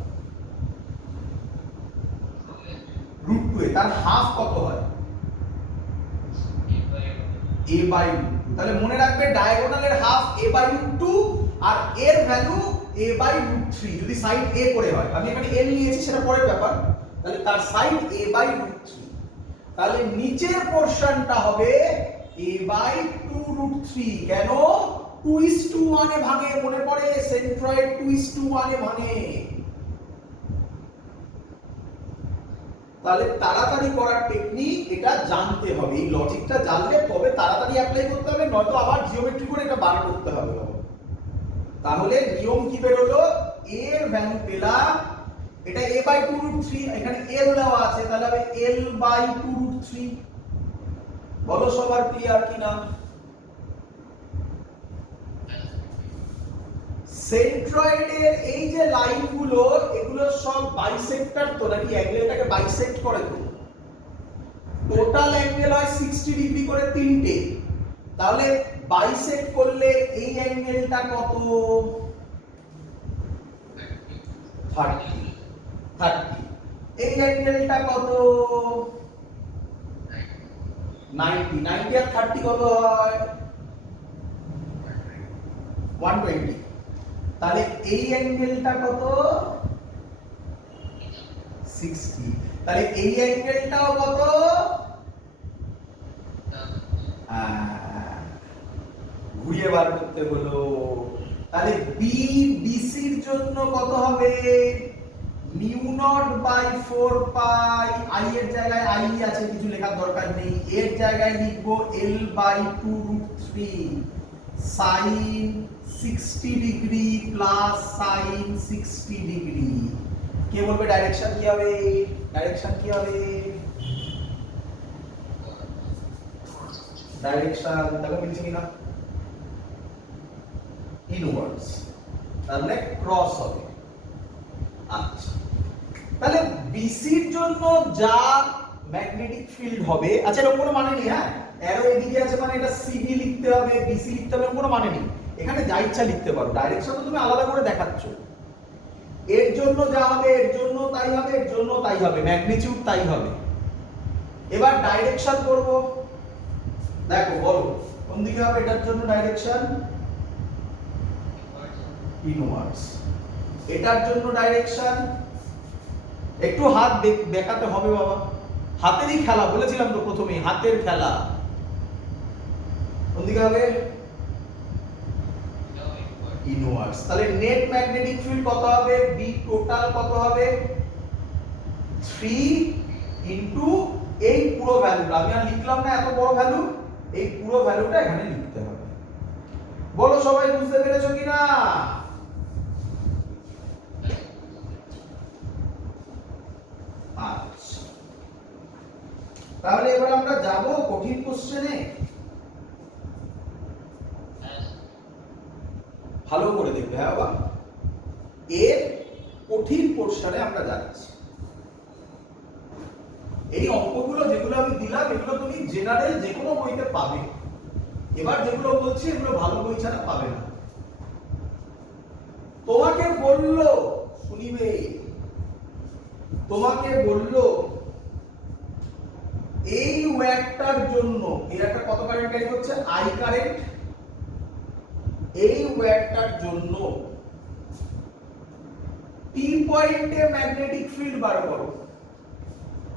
√2a। তার হাফ কত হয়? a/√2। তাহলে মনে রাখবে ডায়াগোনালের হাফ a/√2 আর এর ভ্যালু a/√3 যদি সাইড a করে হয়। আমি এখানে l নিয়েছি, সেটা পরের ব্যাপার। তাহলে তার সাইড a/√3। তাহলে নিচের পোরশনটা হবে a/2√3। কেন? 2:1 এ ভাঙে, মনে পড়ে? সেন্ট্রয়েড 2:1 এ ভাঙে। তাহলে তাড়াতাড়ি করার টেকনিক এটা জানতে হবে, এই লজিকটা জানলে তবে তাড়াতাড়ি অ্যাপ্লাই করতে হবে, নয়তো আবার জিওমেট্রি করে এটা বার করতে হবে। তাহলে নিয়ম কি বেরোলো, a এর ভ্যালু পেলাম, এটা a/2√3, এখানে l দেওয়া আছে, তাহলে হবে l/2√3। বলো সবার ক্লিয়ার কিনা? সেন্ট্রয়েডের এই যে লাইনগুলো, এগুলো সব বাইসেক্টর তো, নাকি অ্যাঙ্গেলটাকে বাইসেক্ট করে তো। টোটাল অ্যাঙ্গেল হয় 60 ডিগ্রি করে তিনটে, তাহলে বাইসেক্ট করলে এই অ্যাঙ্গেলটা কত? 30। এই অ্যাঙ্গেলটা কত? 90। 90 আর 30 কত হয়? 120। তাহলে এই অ্যাঙ্গেলটা কত? 60। তাহলে এই অ্যাঙ্গেলটাও কত? ঘুরিয়ে বার করতে হলো। তাহলে বি বিসির জন্য কত হবে? Mu naught by 4 pi, I এর জায়গায় আই আছে, কিছু লেখার দরকার নেই, এর জায়গায় লিখবো l/2√3 sin 60 degree plus sin 60 degree. কে বলবে ডাইরেকশন কি হবে? ডাইরেকশন কি হবে? ডাইরেকশন দেখো মিলছে কিনা? ইনওয়ার্ডস, তাহলে ক্রস হবে। আচ্ছা, তাহলে বিসির জন্য যা ম্যাগনেটিক ফিল্ড হবে, আচ্ছা এরকম কোনো মানে নেই, হ্যাঁ অ্যারো এদিকে আছে মানে এটা সিবি লিখতে হবে, বিসি লিখতে হবে, কোনো মানে নেই, এখানে যা ইচ্ছা লিখতে পারো, ডাইরেকশন তো তুমি আলাদা করে দেখাচ্ছ। এর জন্য যা হবে এর জন্য তাই হবে, এর জন্য তাই হবে, ম্যাগনিটিউড তাই হবে। এবার ডাইরেকশন করব, দেখো বলো কোন দিকে হবে এটার জন্য ডাইরেকশন? ইনওয়ার্ডস। এটার জন্য ডাইরেকশন একটু হাত দেখাতে হবে বাবা, হাতেরই খেলা, বলেছিলাম তো প্রথমেই হাতের খেলা। কোন দিকে হবে? ইনওয়ার্ডস। তাহলে নেট ম্যাগনেটিক ফিল্ড কত হবে? বি টোটাল কত হবে? 3 ইনটু এই পুরো ভ্যালুটা, আমি আর লিখলাম না এত বড় ভ্যালু, এই পুরো ভ্যালুটা এখানে লিখতে হবে। বলো সবাই বুঝতে পেরেছো কিনা? আচ্ছা, তাহলে এবার আমরা যাব কঠিন কোশ্চেনে। ভালো করে দেখবে, হ্যাঁ বাবা, এর কঠিন পোর্শনে আমরা যাচ্ছি। এই অঙ্কগুলো যেগুলো আমি দিলাম এগুলো তুমি জেনারেল যে কোনো বইতে পাবে, এবার যেগুলো বলছি এগুলো ভালো বই ছাড়া পাবে না। তোমাকে বললো, শুনিবে, তোমাকে বললো এই ওয়্যারটার জন্য, এর একটা কত কারেন্ট ক্যারি করছে? I current. এই ওয়্যারটার জন্য পি পয়েন্টে ম্যাগনেটিক ফিল্ড বার করো।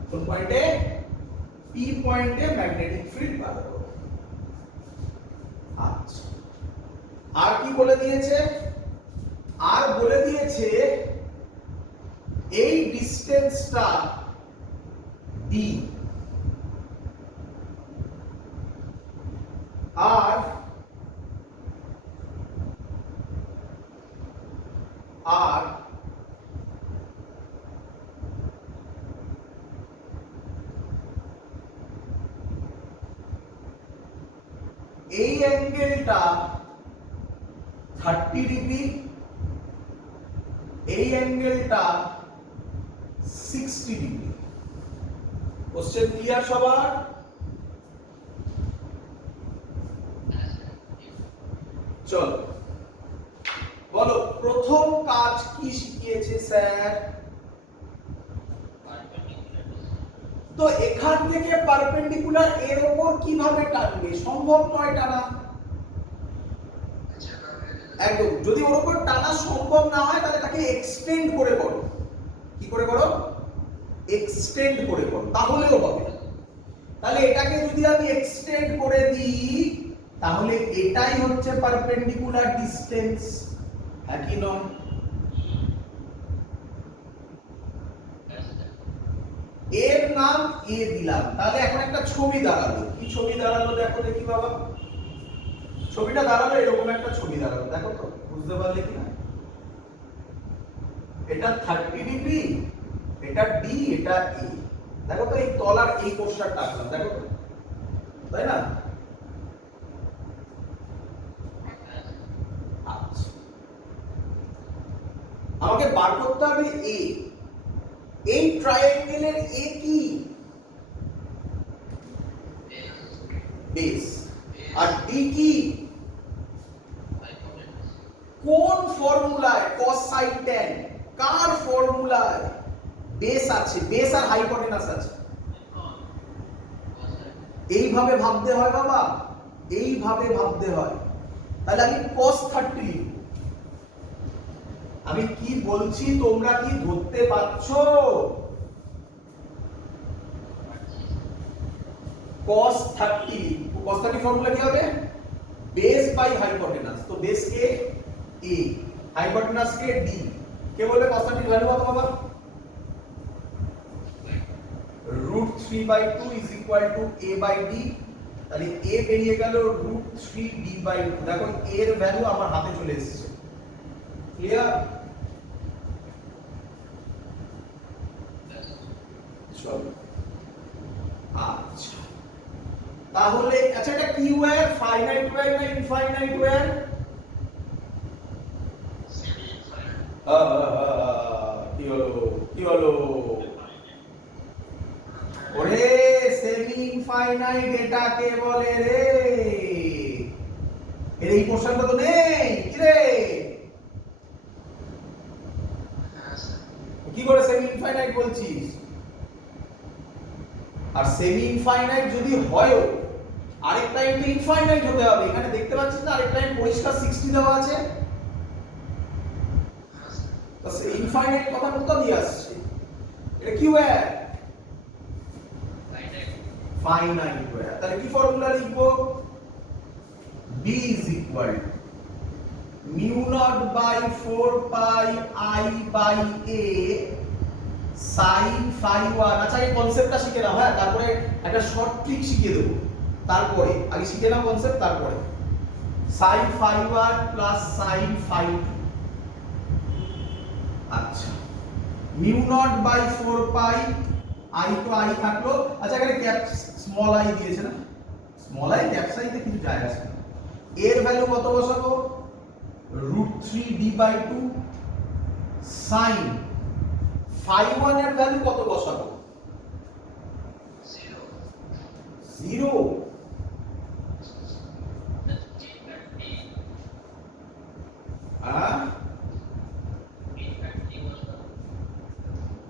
কোন পয়েন্টে? পি পয়েন্টে ম্যাগনেটিক ফিল্ড বার করো। আচ্ছা, আর কি বলে দিয়েছে? আর বলে দিয়েছে এই ডিসটেন্সটা ডি, আর এই অ্যাঙ্গেলটা 30 ডিগ্রি, এই অ্যাঙ্গেলটা 60 ডিগ্রি। কোশ্চেন ক্লিয়ার সবার? চলো বলো প্রথম কাজ কি শিখিয়েছে স্যার? তো এখান থেকে পারপেন্ডিকুলার এর উপর কিভাবে টানবে? সম্ভব নয় টানা, একদম। যদি ওর উপর টানা সম্ভব না হয় তাহলে তাকে এক্সটেন্ড করে করো। কি করে করো? এক্সটেন্ড করে করো, তাহলেও হবে। তাহলে এটাকে যদি আমি এক্সটেন্ড করে দিই তাহলে এটাই হচ্ছে পারপেন্ডিকুলার ডিসটেন্স, হ্যাঁ কি নয়? এর দিলাম এ দিলাম, তাহলে এখন একটা ছবি দাঁড়ালো। কি ছবি দাঁড়ালো দেখো দেখি বাবা, ছবিটা দাঁড়ালো এরকম একটা ছবি দাঁড়ালো, দেখো তো বুঝতে পারলে কিনা? এটা 30 ডিগ্রি, এটা ডি, এটা এ, দেখো তো এই তলার এই পোস্টারটা আঁকলাম, দেখো তো, তাই না? আচ্ছা, আমাকে বার করতে হবে এ। এই ট্রায়াঙ্গেলের এ কি? বেস। আর ডি কি? কোন ফর্মুলায়? cos sin tan কার ফর্মুলায় বেস আছে? বেস আর হাইপোটেনাস আছে। এইভাবে ভাবতে হয় বাবা, এইভাবে ভাবতে হয়। তাহলে আমি cos 30 লিখব। আমি কি বলছি তোমরা কি ধরতে পারছো? cos 30, cos 30 ফর্মুলা কি হবে? Base by hypotenuse. তো বেস কে a, হাইপোটেনাস কে d। কে বলবে cos 30 ভ্যালু কত বাবা? √3/2 is equal to a by d। তাহলে a বেরিয়ে গেল √3d/2। দেখো a এর ভ্যালু আমার হাতে চলে এসেছে। ক্লিয়ার? চলো, আচ্ছা তাহলে আচ্ছা এটা কি ওয়্যার? ফাইনাইট ওয়্যার না ইনফাইনাইট ওয়্যার? কি হলো কি হলো? ওরে সেমি ইনফাইনাইট এটাকে বলে রে। এর এই পোর্শনটা তো নেই কি রে? কি করে সেমি ইনফাইনাইট বলছিস? আর সেমি ইনফাইনাইট যদি হয় আরেকটা ইনটু ইনফাইনাইট হতে হবে। এখানে দেখতে পাচ্ছিস না আরেকটা লাইন পরিষ্কার 60 দেওয়া আছে। তো ইনফাইনাইট কথা কোথা দিয়ে আসছে? এটা কি ওয়্যার? Finite wire. তাহলে কি ফর্মুলা লিখবো? b is equal to mu naught by 4 pi I by a sin phi 1। আচ্ছা এই কনসেপ্টটা শিখে নাও, হ্যাঁ তারপরে একটা শর্ট ট্রিক শিখিয়ে দেব। তারপরে আগে শিখে নাও কনসেপ্ট, তারপরে sin phi 1 plus sin phi 2। আচ্ছা mu naught by 4 pi I তো I থাকলো। আচ্ছা এখানে ক্যাপ স্মল i দিয়েছে না, স্মল i ক্যাপ সাইতে কিছু যায় আসে না। এর ভ্যালু কত বসাবো? √3d/2 sin phi 1 এর ভ্যালু কত বসাবো? 0।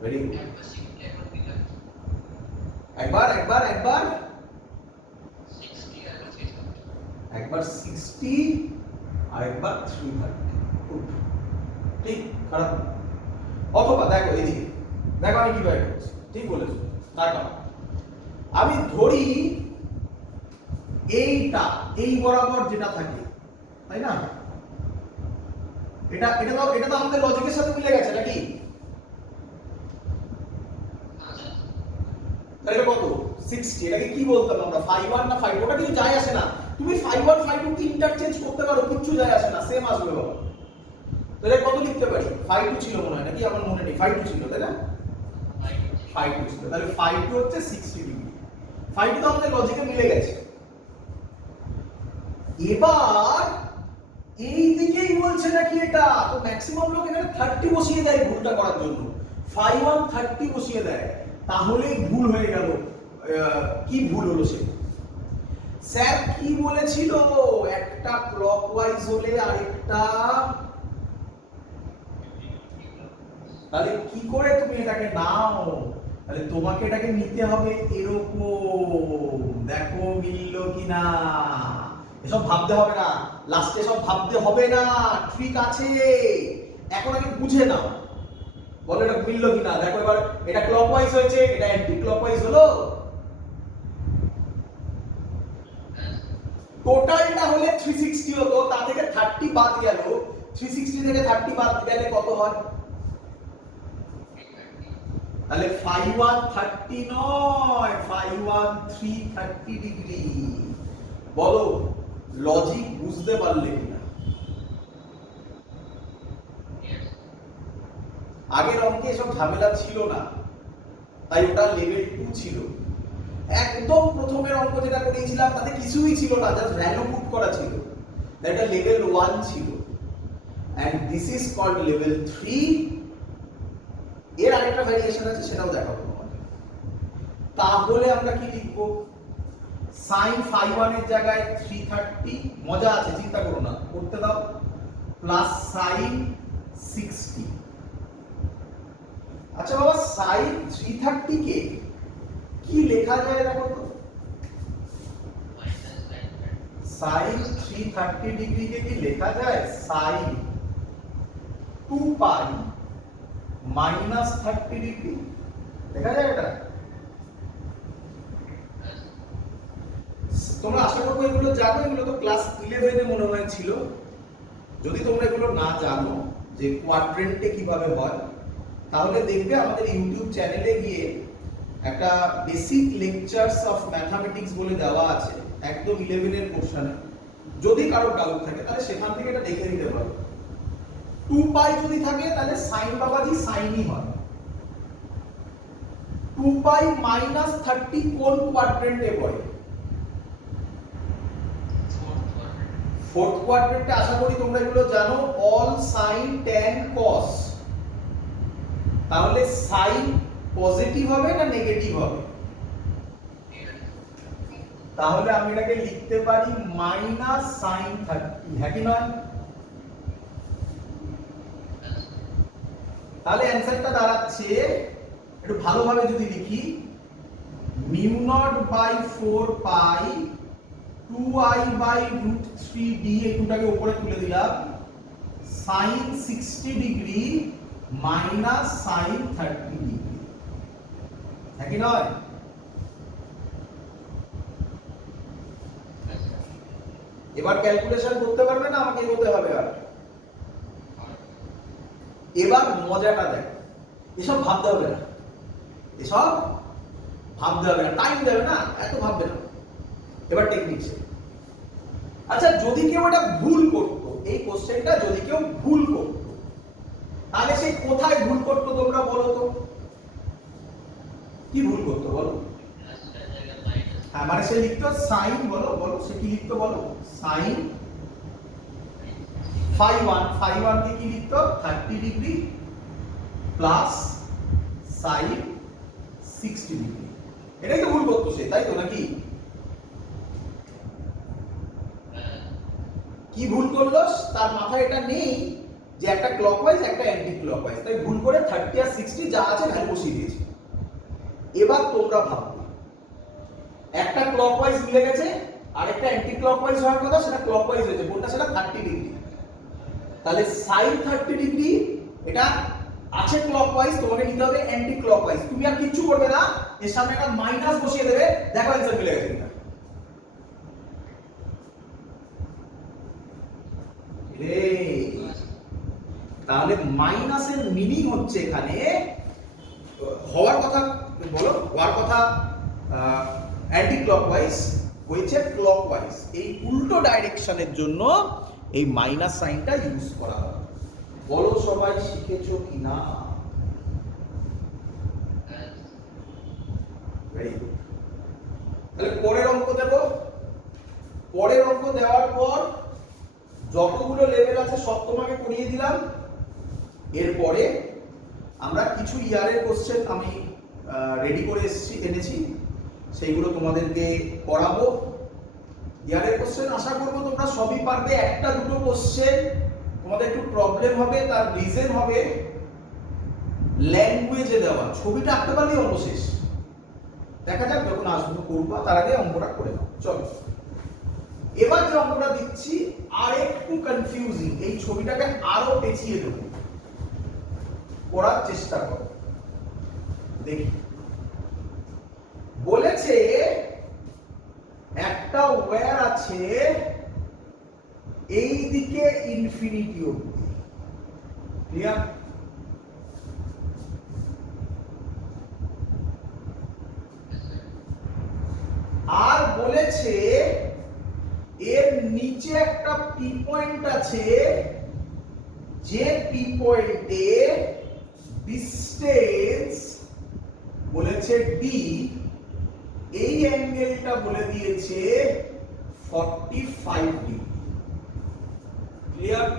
Very good. একবার একবার একবার একবার 60 আর একবার 330। গুড, ঠিক খারাপ। অথবা দেখো এদিকে, দেখো আমি কিভাবে করছি, ঠিক বলেছো। তাকাও, আমি ধরি এইটা এই বরাবর যেটা থাকে, তাই না? এটা এটা তো আমাদের লজিকের সাথে মিলে গেছে নাকি? তাহলে এটা কত? 60। এটাকে কি বলতাম আমরা? phi 1 না phi 2? ওটা কিছু যায় আসে না। তুমি phi 1 phi 2 কে ইন্টারচেঞ্জ করতে পারো, কিছু যায় আসে না, সেম আসবে বাবা। তাহলে কত লিখতে পারি? phi 2 ছিল মনে হয় নাকি? আমার মনে নেই। phi 2 ছিল তাই না? phi 2 ছিল। তাহলে phi 2 হচ্ছে 60 ডিগ্রি। phi 2 তো আমাদের লজিকে মিলে গেছে। এবার এই দিকেই বলছে নাকি এটা? তো ম্যাক্সিমাম লোক এখানে 30 বসিয়ে দেয় ভুলটা করার জন্য। phi 1 30 বসিয়ে দেয়, তাহলেই ভুল হয়ে গেল। কি ভুল হলো সে? স্যার কি বলেছিল? একটা ক্লকওয়াইজ হলে আরেকটা, তাহলে কি করে তুমি এটাকে নাও? তাহলে তোমাকে এটাকে নিতে হবে এরকম। দেখো মিললো কিনা? এসব ভাবতে হবে না, লাস্টে সব ভাবতে হবে না, ঠিক আছে? এখন আগে বুঝে নাও, বলো এটা মিললো কিনা। দেখো এবার এটা ক্লকওয়াইজ হয়েছে, এটা অ্যান্টি ক্লকওয়াইজ হলো। টোটালটা হলে 360 হতো, তা থেকে 30 বাদ গেল। 360 থেকে 30 বাদ গেলে কত হয়? তাহলে ফাই 1 30 নয়, ফাই 1 330 ডিগ্রি। বলো লজিক বুঝতে পারলে কিনা? আগের অঙ্কে এসব ঝামেলা ছিল না, তাই ওটা লেভেল 2 ছিল। একদম প্রথমের অঙ্ক যেটা করেছিলাম তাতে কিছুই ছিল না, জাস্ট ভ্যালু পুট করা ছিল, এটা লেভেল 1 ছিল। and this is called level 3। এর আরেকটা ভেরিয়েশন আছে, সেটাও দেখাবো তোমাদের। তাহলে আমরা কি লিখব? sin phi 1 এর জায়গায় 330, মজা আছে চিন্তা করো না, করতে দাও, প্লাস sin 60। আচ্ছা বাবা, sin 330 কে কি লেখা যায় দেখো তো? sin 330 ডিগ্রি কে কি লেখা যায়? sin 2 পাই মাইনাস 30 ডিগ্রি লেখা যায় এটা? তোমরা আশা করবো এগুলো জানো, এগুলো তো ক্লাস 11 এ মনে হয় ছিল। যদি তোমরা এগুলো না জানো যে কোয়াড্রেন্টে কিভাবে হয়, তাহলে দেখবে আমাদের ইউটিউব চ্যানেলে গিয়ে একটা বেসিক লেকচারস অফ ম্যাথমেটিক্স বলে দেওয়া আছে, একদম 11 এর পোরশনে। যদি কারো ডাউট থাকে তাহলে সেখান থেকে এটা দেখে নিতে পারো। 2 পাই যদি থাকে তাহলে সাইন বাবাজি সাইনই হয়। 2 পাই মাইনাস 30 কোন কোয়াড্রেন্টে পড়ে? ফোর্থ কোয়াড্রেন্টে। আশা করি তোমরা এগুলো জানো, অল সাইন ট্যান কস। তাহলে সাইন পজিটিভ হবে না নেগেটিভ হবে? তাহলে আমি এটাকে লিখতে পারি মাইনাস সাইন 30, হ্যাঁ কি নয়? তাহলে অ্যানসারটা দাঁড়াচ্ছে, একটু ভালোভাবে যদি লিখি, mu naught by 4 pi 2i by root 3d, এই দুটাকে উপরে তুলে দিলাম, sin 60 degree minus sin 30 degree, হ্যাঁ কি নয়? এবার ক্যালকুলেশন করতে পারবে না, আমাকে এগোতে হবে। আর এবার মজাটা দেখ, এসব ভাবতে হবে না, এসব ভাবতে হবে না, টাইম দেবে না, এত ভাববে না। এবার টেকনিক। আচ্ছা যদি কেউ এটা ভুল করতো, এই কোশ্চেনটা যদি কেউ ভুল করতো, তাহলে সে কোথায় ভুল করতো তোমরা বলো তো? কি ভুল করতো বলো? হ্যাঁ, মানে সে লিখতো সাইন, বলো বলো সে কি লিখতো বলো? সাইন phi 1 কে কি লিখতো? 30 ডিগ্রি প্লাস sin 60 ডিগ্রি। এটাই তো ভুল করতো সে, তাই তো নাকি? কি ভুল করলো? তার মাথায় এটা নেই যে একটা ক্লকওয়াইজ একটা অ্যান্টি ক্লকওয়াইজ, তাই ভুল করে 30 আর 60 যা আছে ভ্যালু বসিয়ে দিয়েছে। এবার তোমরা ভাবো, একটা ক্লকওয়াইজ মিলে গেছে, আরেকটা অ্যান্টি ক্লকওয়াইজ হওয়ার কথা, সেটা ক্লকওয়াইজ হয়েছে, কোনটা? সেটা 30 ডিগ্রি। তাহলে sin 30 ডিগ্রি এটা আছে ক্লকওয়াইজ, তোমাকে নিতে হবে অ্যান্টি ক্লকওয়াইজ। তুমি আর কিচ্ছু করবে না, এর সামনে একটা মাইনাস বসিয়ে দেবে, দেখো অ্যানসার মিলে গেছে কিনা। তাহলে মাইনাসের মিনিং হচ্ছে এখানে হওয়ার কথা, বলো হওয়ার কথা অ্যান্টি ক্লকওয়াইজ, হয়েছে ক্লকওয়াইজ। এই উল্টো ডাইরেকশনের জন্য এই মাইনাস সাইনটা ইউজ করা হয়। বলো সবাই শিখেছো কিনা? Very good. তাহলে পরের অঙ্ক দেব। পরের অঙ্ক দেওয়ার পর যতগুলো লেভেল আছে সব তোমাকে করিয়ে দিলাম। এরপরে আমরা কিছু ইয়ারের কোশ্চেন আমি রেডি করে এনেছি, সেইগুলো তোমাদেরকে করাবো। ইয়ারের কোশ্চেন আশা করবো তোমরা সবই পারবে। একটা দুটো কোশ্চেন তোমাদের একটু প্রবলেম হবে, তার রিজন হবে ল্যাঙ্গুয়েজে দেওয়া। ছবিটা আঁকতে পারলেই অঙ্ক শেষ। দেখা যাক যখন আসবো করবো, তার আগে অঙ্কটা করে নাও। চলো এবার যে অঙ্কটা দিচ্ছি আর একটু কনফিউজিং, এই ছবিটাকে আরো পেঁচিয়ে দেবো, করার চেষ্টা করো। দেখি বলেছে একটা ওয়্যার আছে এই দিকে ইনফিনিটি অবধি, ক্লিয়ার? পয়েন্ট আছে, যে পি পয়েন্টে ডিসটেন্স বলেছে ডি, এই অ্যাঙ্গেলটা বলে দিয়েছে 45 ডিগ্রি। ক্লিয়ার?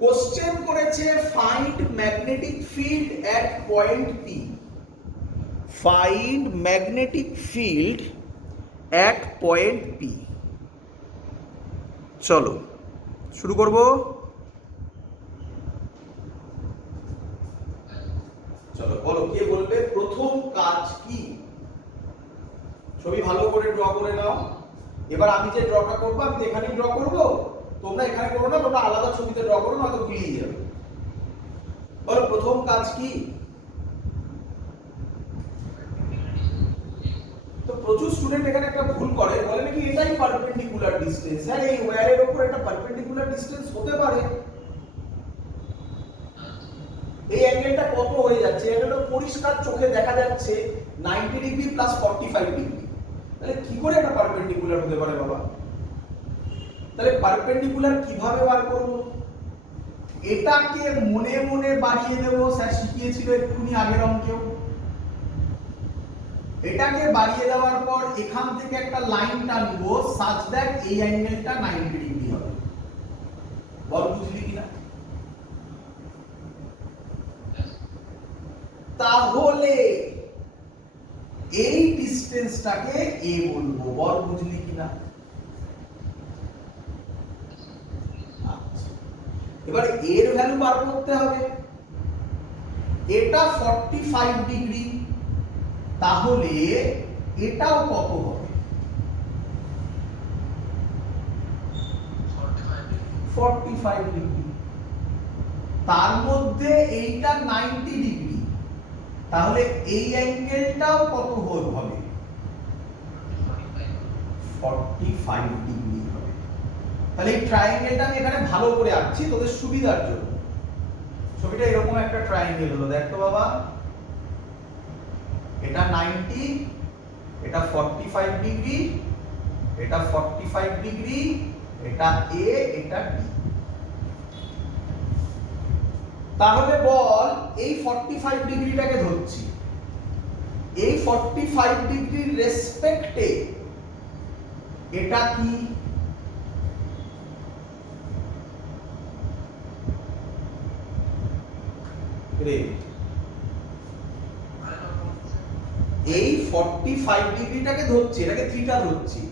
কোশ্চেন করেছে find magnetic field at point P. Find magnetic field at point P. চলো শুরু করব। চলো বলো, কে বলবে প্রথম কাজ কি? ছবি ভালো করে ড্র করে নাও। এবার আমি যে ড্রটা করবো, আমি এখানেই ড্র করবো, তোমরা এখানে করো না, তোমরা আলাদা ছবিতে ড্র করো, নয়তো গুলিয়ে যাবে। বলো প্রথম কাজ কি? তো প্রচুর স্টুডেন্ট এখানে একটা ভুল করে, বলে নাকি এটাই পারপেন্ডিকুলার ডিসটেন্স। হ্যাঁ, এই ওয়্যারের উপর এটা পারপেন্ডিকুলার ডিসটেন্স হতে পারে। এই অ্যাঙ্গেলটা কত হয়ে যাচ্ছে? এটা পরিষ্কার চোখে দেখা যাচ্ছে 90 ডিগ্রি প্লাস 45 ডিগ্রি। তাহলে কি করে এটা পারপেন্ডিকুলার হতে পারে বাবা? তাহলে পারপেন্ডিকুলার কিভাবে বার করব? এটাকে মনে মনে বাড়িয়ে দেব, স্যার শিখিয়েছিল এক্ষুনি আগের অঙ্কেও। এটাকে বাড়িয়ে দেওয়ার পর এখান থেকে একটা লাইন টানবো সাচ দ্যাট এই অ্যাঙ্গেলটা 90 ডিগ্রি হবে। বল বুঝলি কিনা? তাহলে এই ডিসটেন্সটাকে এ বলবো। বল বুঝলি কিনা? এবার এর ভ্যালু বার করতে হবে। এটা 45 ডিগ্রি, তাহলে এটাও কত হবে? 45 ডিগ্রি। তার মধ্যে এইটা 90 ডিগ্রি, তাহলে এই অ্যাঙ্গেলটাও কত হবে? 45 ডিগ্রি হবে। তাহলে এই ট্রায়াঙ্গেলটা আমি এখানে ভালো করে আঁকছি তোদের সুবিধার জন্য। ছবিটা এরকম একটা ট্রায়াঙ্গেল হলো, দেখ তো বাবা। এটা 90, এটা 45 ডিগ্রি, এটা 45 ডিগ্রি, এটা এ, এটা ডি। তাহলে বল এই 45 ডিগ্রিটাকে ধরছি, এই 45 ডিগ্রির রেসপেক্টে এটা কি? এই 45 ডিগ্রিটাকে ধরছি, এটাকে থিটা ধরছি।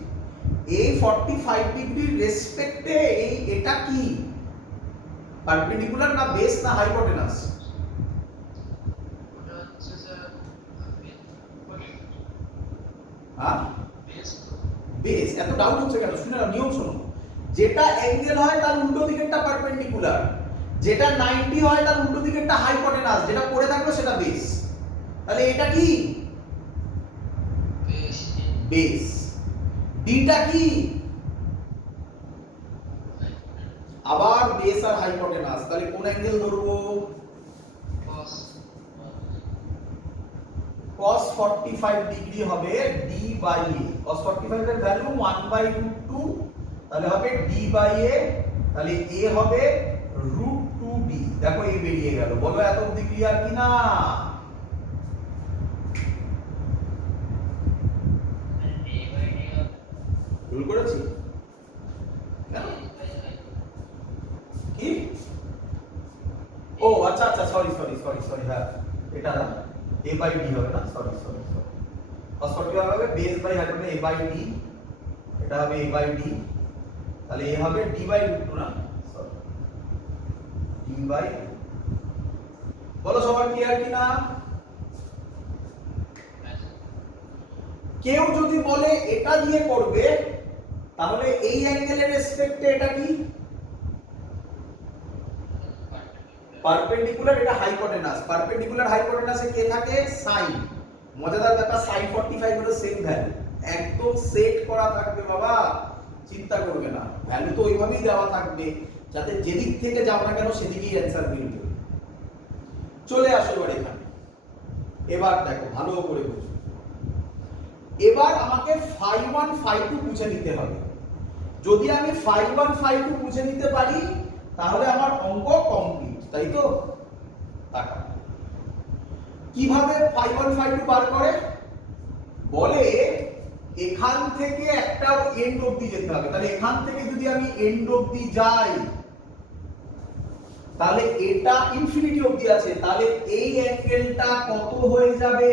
এই 45 ডিগ্রির রেসপেক্টে এই এটা কি? পারপেন্ডিকুলার না বেস না হাইপোটেনাস? ওটা হচ্ছে স্যার হ্যাঁ বেস। এত ডাউট হচ্ছে কেন? শুনে নাও, নিয়ম শোনো। যেটা অ্যাঙ্গেল হয় তার উল্টো দিকেরটা পারপেন্ডিকুলার, যেটা 90 হয় তার উল্টো দিকেরটা হাইপোটেনাস, যেটা পড়ে থাকবে সেটা বেস। তাহলে এটা কি? বেস। ডিটা কি? আবার বেস আর হাইপোটেনাস। তাহলে কোন অ্যাঙ্গেল ধরবো? cos 45 ডিগ্রি হবে d বাই a। cos 45 এর ভ্যালু 1/√2, তাহলে হবে d বাই a। তাহলে a হবে √2d। দেখো a বেরিয়ে গেল। বলো এত অবধি ক্লিয়ার কিনা? ভুল করেছি কেন? কি? ও আচ্ছা আচ্ছা, সরি সরি সরি সরি, হ্যাঁ এটা a বাই d হবে না, সরি সরি সরি। cos 45 হবে বেস বাই হাইপোটেনাস a বাই d, এটা হবে a বাই d। তাহলে a হবে d বাই √2 না, সরি d বাই। বলো সবার ক্লিয়ার কিনা? কেউ যদি বলে এটা দিয়ে করবে, তাহলে এই অ্যাঙ্গেলের রেসপেক্টে এটা কি? পারপেন্ডিকুলার, এটা হাইপোটেনাস। পারপেন্ডিকুলার হাইপোটেনাসে কে থাকে? সাইন। মজাদার ব্যাপার, sin 45 হলো সেম ভ্যালু, একদম সেট করা থাকবে বাবা, চিন্তা করবে না। ভ্যালু তো ওইভাবেই দেওয়া থাকবে যাতে যেদিক থেকে যাও না কেন সেদিকেই অ্যানসার মিলবে। চলে আসো এবার এখানে। এবার দেখো ভালো করে বুঝো। এবার আমাকে φ1 φ2 বুঝে নিতে হবে। যদি আমি φ1 φ2 বুঝে নিতে পারি তাহলে আমার অঙ্ক কমপ্লিট, তাই তো? টাকা কিভাবে φ1 φ2 বার করে? বলে এখান থেকে একটা এন্ড অবধি যেতে হবে। তাহলে এখান থেকে যদি আমি এন্ড অবধি যাই তাহলে এটা ইনফিনিটি অবধি আছে, তাহলে এই অ্যাঙ্গেলটা কত হয়ে যাবে?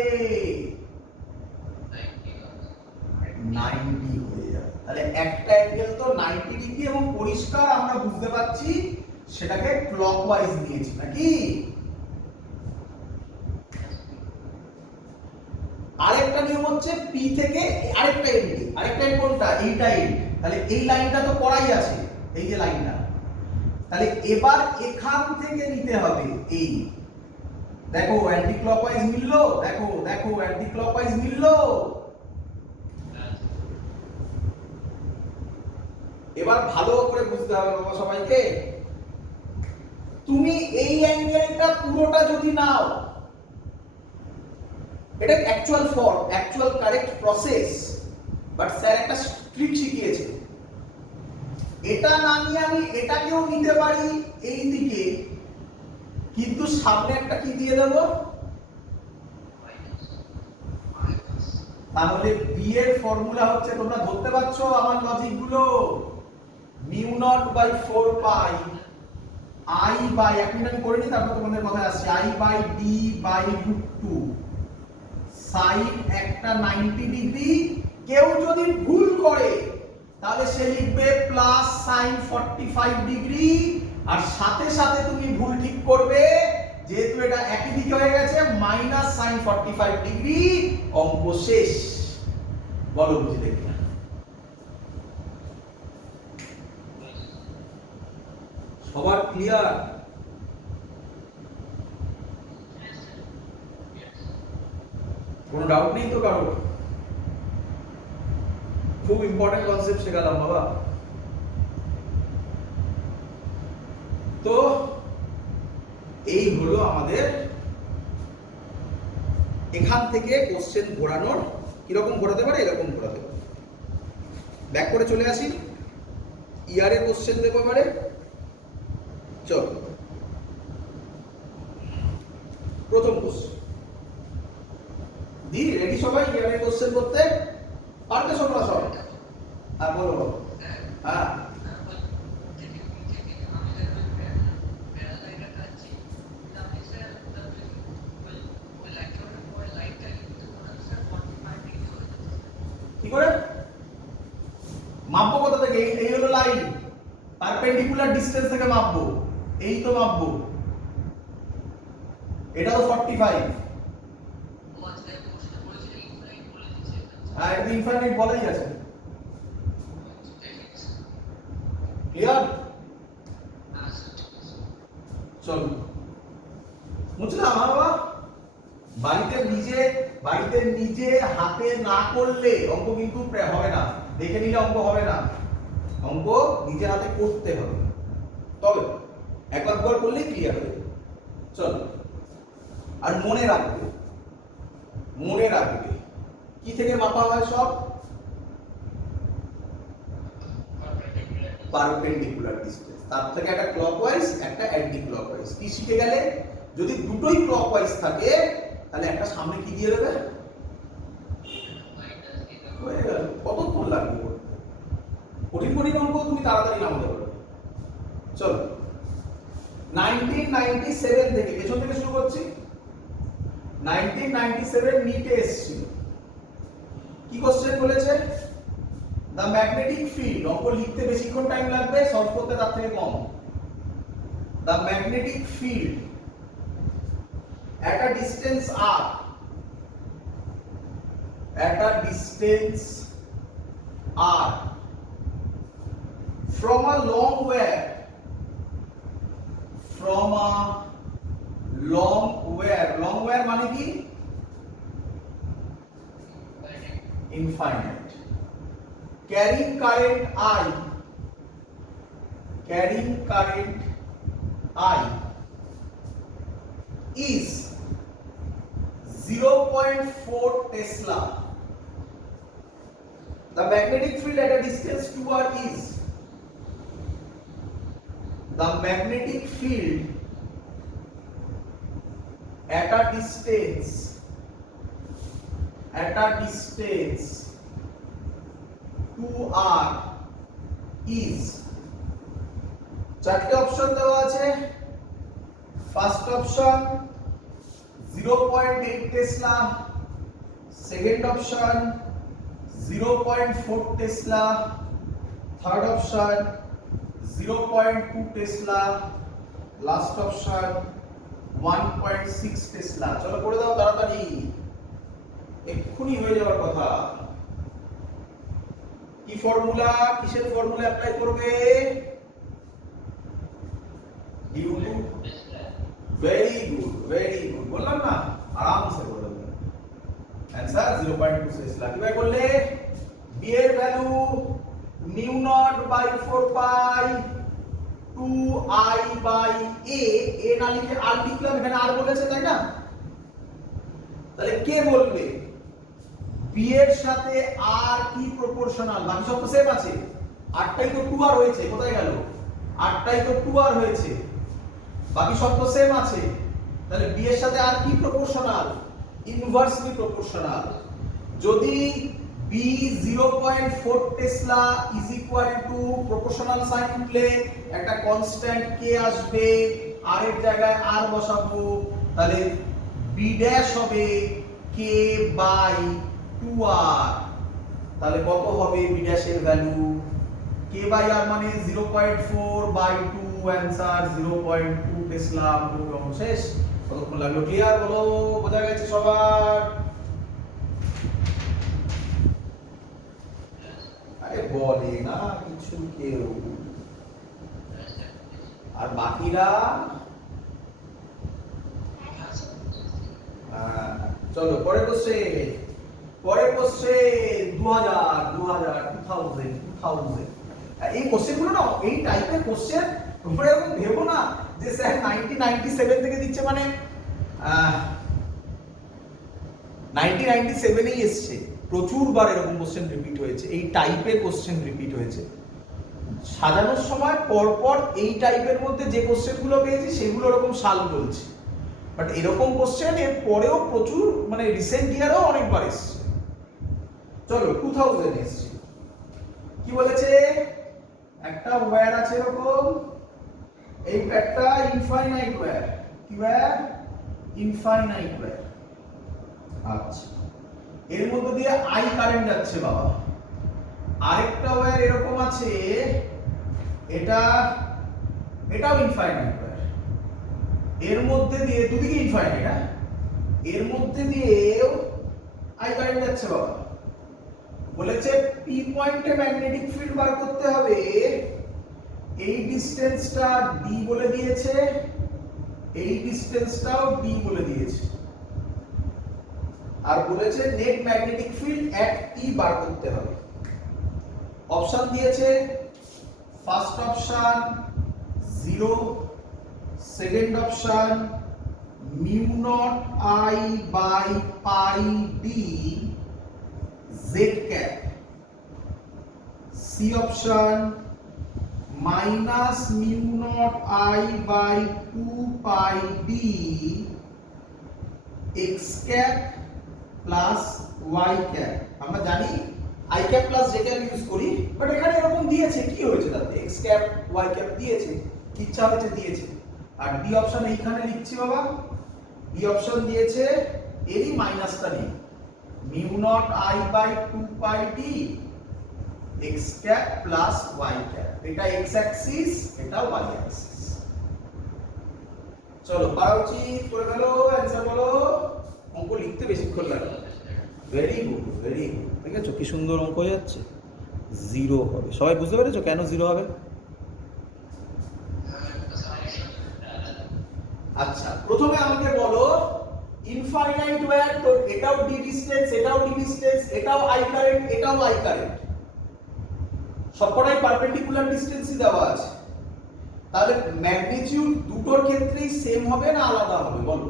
90 হয়ে যাবে। তাহলে একটা অ্যাঙ্গেল তো 90 ডিগ্রি এবং পরিষ্কার আমরা বুঝতে পারছি সেটাকে ক্লকওয়াইজ নিয়েছি নাকি? আরেকটা নিয়ম হচ্ছে পি থেকে আরেকটা এন্ড কোনটা? এইটা এন্ড। তাহলে এই লাইনটা তো করাই আছে, এই যে লাইনটা। তাহলে এবার এখান থেকে নিতে হবে এই, দেখো অ্যান্টি ক্লকওয়াইজ মিললো, দেখো দেখো অ্যান্টি ক্লকওয়াইজ মিললো। এবার ভালো করে বুঝতে হবে বাবা সবাইকে, তুমি এই অ্যাঙ্গেলটা পুরোটা যদি নাও, এটা actual form, actual correct process, but sir একটা ট্রিক শিখিয়েছে। এটা না নিয়ে আমি এটাকেও নিতে পারি এই দিকে, কিন্তু সামনে একটা কি দিয়ে দেব? তাহলে বি এর ফর্মুলা হচ্ছে, তোমরা ধরতে পারছো আমার লজিক গুলো, mu naught by 4 pi I by, এক মিনিট আমি করে নিই তারপর তোমাদের কথায় আসছি, I by D by √2 sine একটা 90 ডিগ্রি। কেউ যদি ভুল করে তাহলে সে লিখবে প্লাস সাইন 45 ডিগ্রি, আর সাথে সাথে তুমি ভুল ঠিক করবে, যেহেতু এটা একই দিকে হয়ে গেছে, মাইনাস সাইন 45 ডিগ্রি। অঙ্ক শেষ। বলো বুঝলে কিনা? সবার ক্লিয়ার? কোনো ডাউট নেই তো কারো? খুব ইম্পর্টেন্ট কনসেপ্ট শেখালাম বাবা। তো এই হলো আমাদের এখান থেকে কোশ্চেন ঘোরানোর। কিরকম ঘোরাতে পারে? এরকম ঘোরাতে পারে। ব্যাক করে চলে আসি, ইয়ারে কোশ্চেন দেবো এবারে। চল প্রথম কোশ্চেন দি, রেডি সবাই ইয়ারে কোশ্চেন করতে? পারতে তোমরা সব? হ্যাঁ বলো বলো। হ্যাঁ কি করে মাপবো? কোথা থেকে? এই হলো লাইন, পারপেন্ডিকুলার ডিসটেন্স থেকে মাপবো, এই তো মাপবো। এটা তো 45। হ্যাঁ এটা ইনফাইনাইট বলাই আছে। ক্লিয়ার? চলো বুঝলাম বাবা। বাড়িতে নিজে হাতে না করলে অঙ্ক কিন্তু হবে না, দেখে নিলে অঙ্ক হবে না। অঙ্ক নিজের হাতে করতে হবে, তবে একবার করলেই ক্লিয়ার হবে। চলো, আর মনে রাখবে কি থেকে মাপা হয়? সব পারপেন্ডিকুলার ডিসটেন্স, তার থেকে একটা ক্লকওয়াইজ একটা অ্যান্টি ক্লকওয়াইজ। কি শিখে গেলে? যদি দুটোই ক্লকওয়াইজ থাকে তাহলে একটা সামনে কি দিয়ে দেবে? হয়ে গেল। কতক্ষণ লাগবে? কঠিন অঙ্ক তুমি তাড়াতাড়ি নামাতে পারবে। চলো 1997 থেকে, পেছন থেকে শুরু করছি। 1997 নিটে এসেছিল। কি কোশ্চেন বলেছে? The magnetic field. অঙ্ক লিখতে বেশিক্ষণ টাইম লাগবে, সলভ করতে তার থেকে কম। The magnetic field at a distance r, at a distance r from a long wire, long wire মানে কি? infinite, carrying current I is 0.4 Tesla, The magnetic field at a distance 2r is the magnetic field at a distance 2r is চারটি option দেওয়া আছে first option 0.8 Tesla second option 0.4 Tesla third option 0.2 Tesla last option 1.6 Tesla চলো করে দাও তাড়াতাড়ি এক্ষুনি হয়ে যাওয়ার কথা কি ফর্মুলা কিসের ফর্মুলা অ্যাপ্লাই করবে ডিউ টু ভেরি গুড বললাম না আরামসে করে দেবে आंसर 0.2 টেসলা কি ভাই বললে বি এর value mu naught by 4 pi 2i by a না লিখে আর লিখলাম এখানে আর বলেছে তাই না তাহলে কে বলবে বি এর সাথে আর কি প্রপোর্শনাল বাকি সব তো সেম আছে আটটাই তো 2r হয়েছে কোথায় গেল আটটাই তো 2r হয়েছে বাকি সব তো সেম আছে তাহলে বি এর সাথে আর কি প্রপোর্শনাল ইনভার্সলি প্রপোর্শনাল যদি b 0.4 tesla is equal to proportional sine উঠলে একটা কনস্ট্যান্ট k আসবে r এর জায়গায় r বসাবো তাহলে b ড্যাশ হবে k বাই 2r তাহলে কত হবে b ড্যাশ এর ভ্যালু k বাই r মানে 0.4 বাই 2 आंसर 0.2 টেসলা প্রোগ্রাম শেষ কতক্ষণ লাগলো ক্লিয়ার বলো বোঝা গেছে সবার আরে বলে না কিছু কেউ আর বাকিরা চলো পরের কোশ্চেন 2000 এই কোশ্চেনগুলো না এই টাইপের কোশ্চেন তোমরা এরকম ভেবো না যে স্যার 1997 থেকে দিচ্ছে মানে 1997 এই এসেছে প্রচুর বার এরকম কোশ্চেন রিপিট হয়েছে এই টাইপের কোশ্চেন রিপিট হয়েছে সাজানোর সময় পরপর এই টাইপের মধ্যে যে কোশ্চেনগুলো পেয়েছি সেগুলো এরকম সাল বলছে বাট এরকম কোশ্চেন এর পরেও প্রচুর মানে রিসেন্ট ইয়ারেও অনেকবার এসেছে চলো 2000 এসেছে কি বলেছে একটা ওয়্যার আছে এরকম এই প্যাডটা ইনফাইনাইট ওয়্যার কি ওয়্যার ইনফাইনাইট ওয়্যার আচ্ছা এর মধ্যে দিয়ে আই কারেন্ট যাচ্ছে বাবা আরেকটা ওয়্যার এরকম আছে এটাও ইনফাইনাইট ওয়্যার এর মধ্যে দিয়ে দুদিকে ইনফাইনাইট হ্যাঁ এর মধ্যে দিয়েও আই কারেন্ট যাচ্ছে বাবা বলেছে পি পয়েন্টে ম্যাগনেটিক ফিল্ড বার করতে হবে এই ডিসটেন্সটা ডি বলে দিয়েছে এই ডিসটেন্সটাও ডি বলে দিয়েছে আর বলেছে net magnetic field at E বার করতে হবে অপশন দিয়েছে first option 0 second option mu naught I by pi D Z cap C option minus mu naught I by 2 pi D X cap plus Y cap আমরা জানি I cap plus J cap use করি but এখানে এরকম দিয়েছে কি হয়েছে তাতে x cap Y cap দিয়েছে কি ইচ্ছা হয়েছে দিয়েছে আর ডি অপশন এইখানে লিখছি বাবা ডি অপশন দিয়েছে এরই মাইনাসটা নেই mu naught I by 2 pi D X cap plus Y cap এটা এক্স অ্যাক্সিস এটা ওয়াই অ্যাক্সিস চলো পারা উচিত করে ফেলো অ্যানসার বলো অঙ্ক লিখতে বেশিক্ষণ লাগে ভেরি গুড ঠিক আছে কি সুন্দর অঙ্ক হয়ে যাচ্ছে জিরো হবে সবাই বুঝতে পেরেছো কেন জিরো হবে আচ্ছা প্রথমে আমাকে বলো ইনফাইনাইট ওয়্যার তো এটাও ডি ডিসটেন্স এটাও ডি ডিসটেন্স এটাও আই কারেন্ট এটাও আই কারেন্ট সবকটাই পারপেন্ডিকুলার ডিসটেন্সই দেওয়া আছে তাহলে ম্যাগনিটিউড দুটোর ক্ষেত্রেই সেম হবে না আলাদা হবে বলো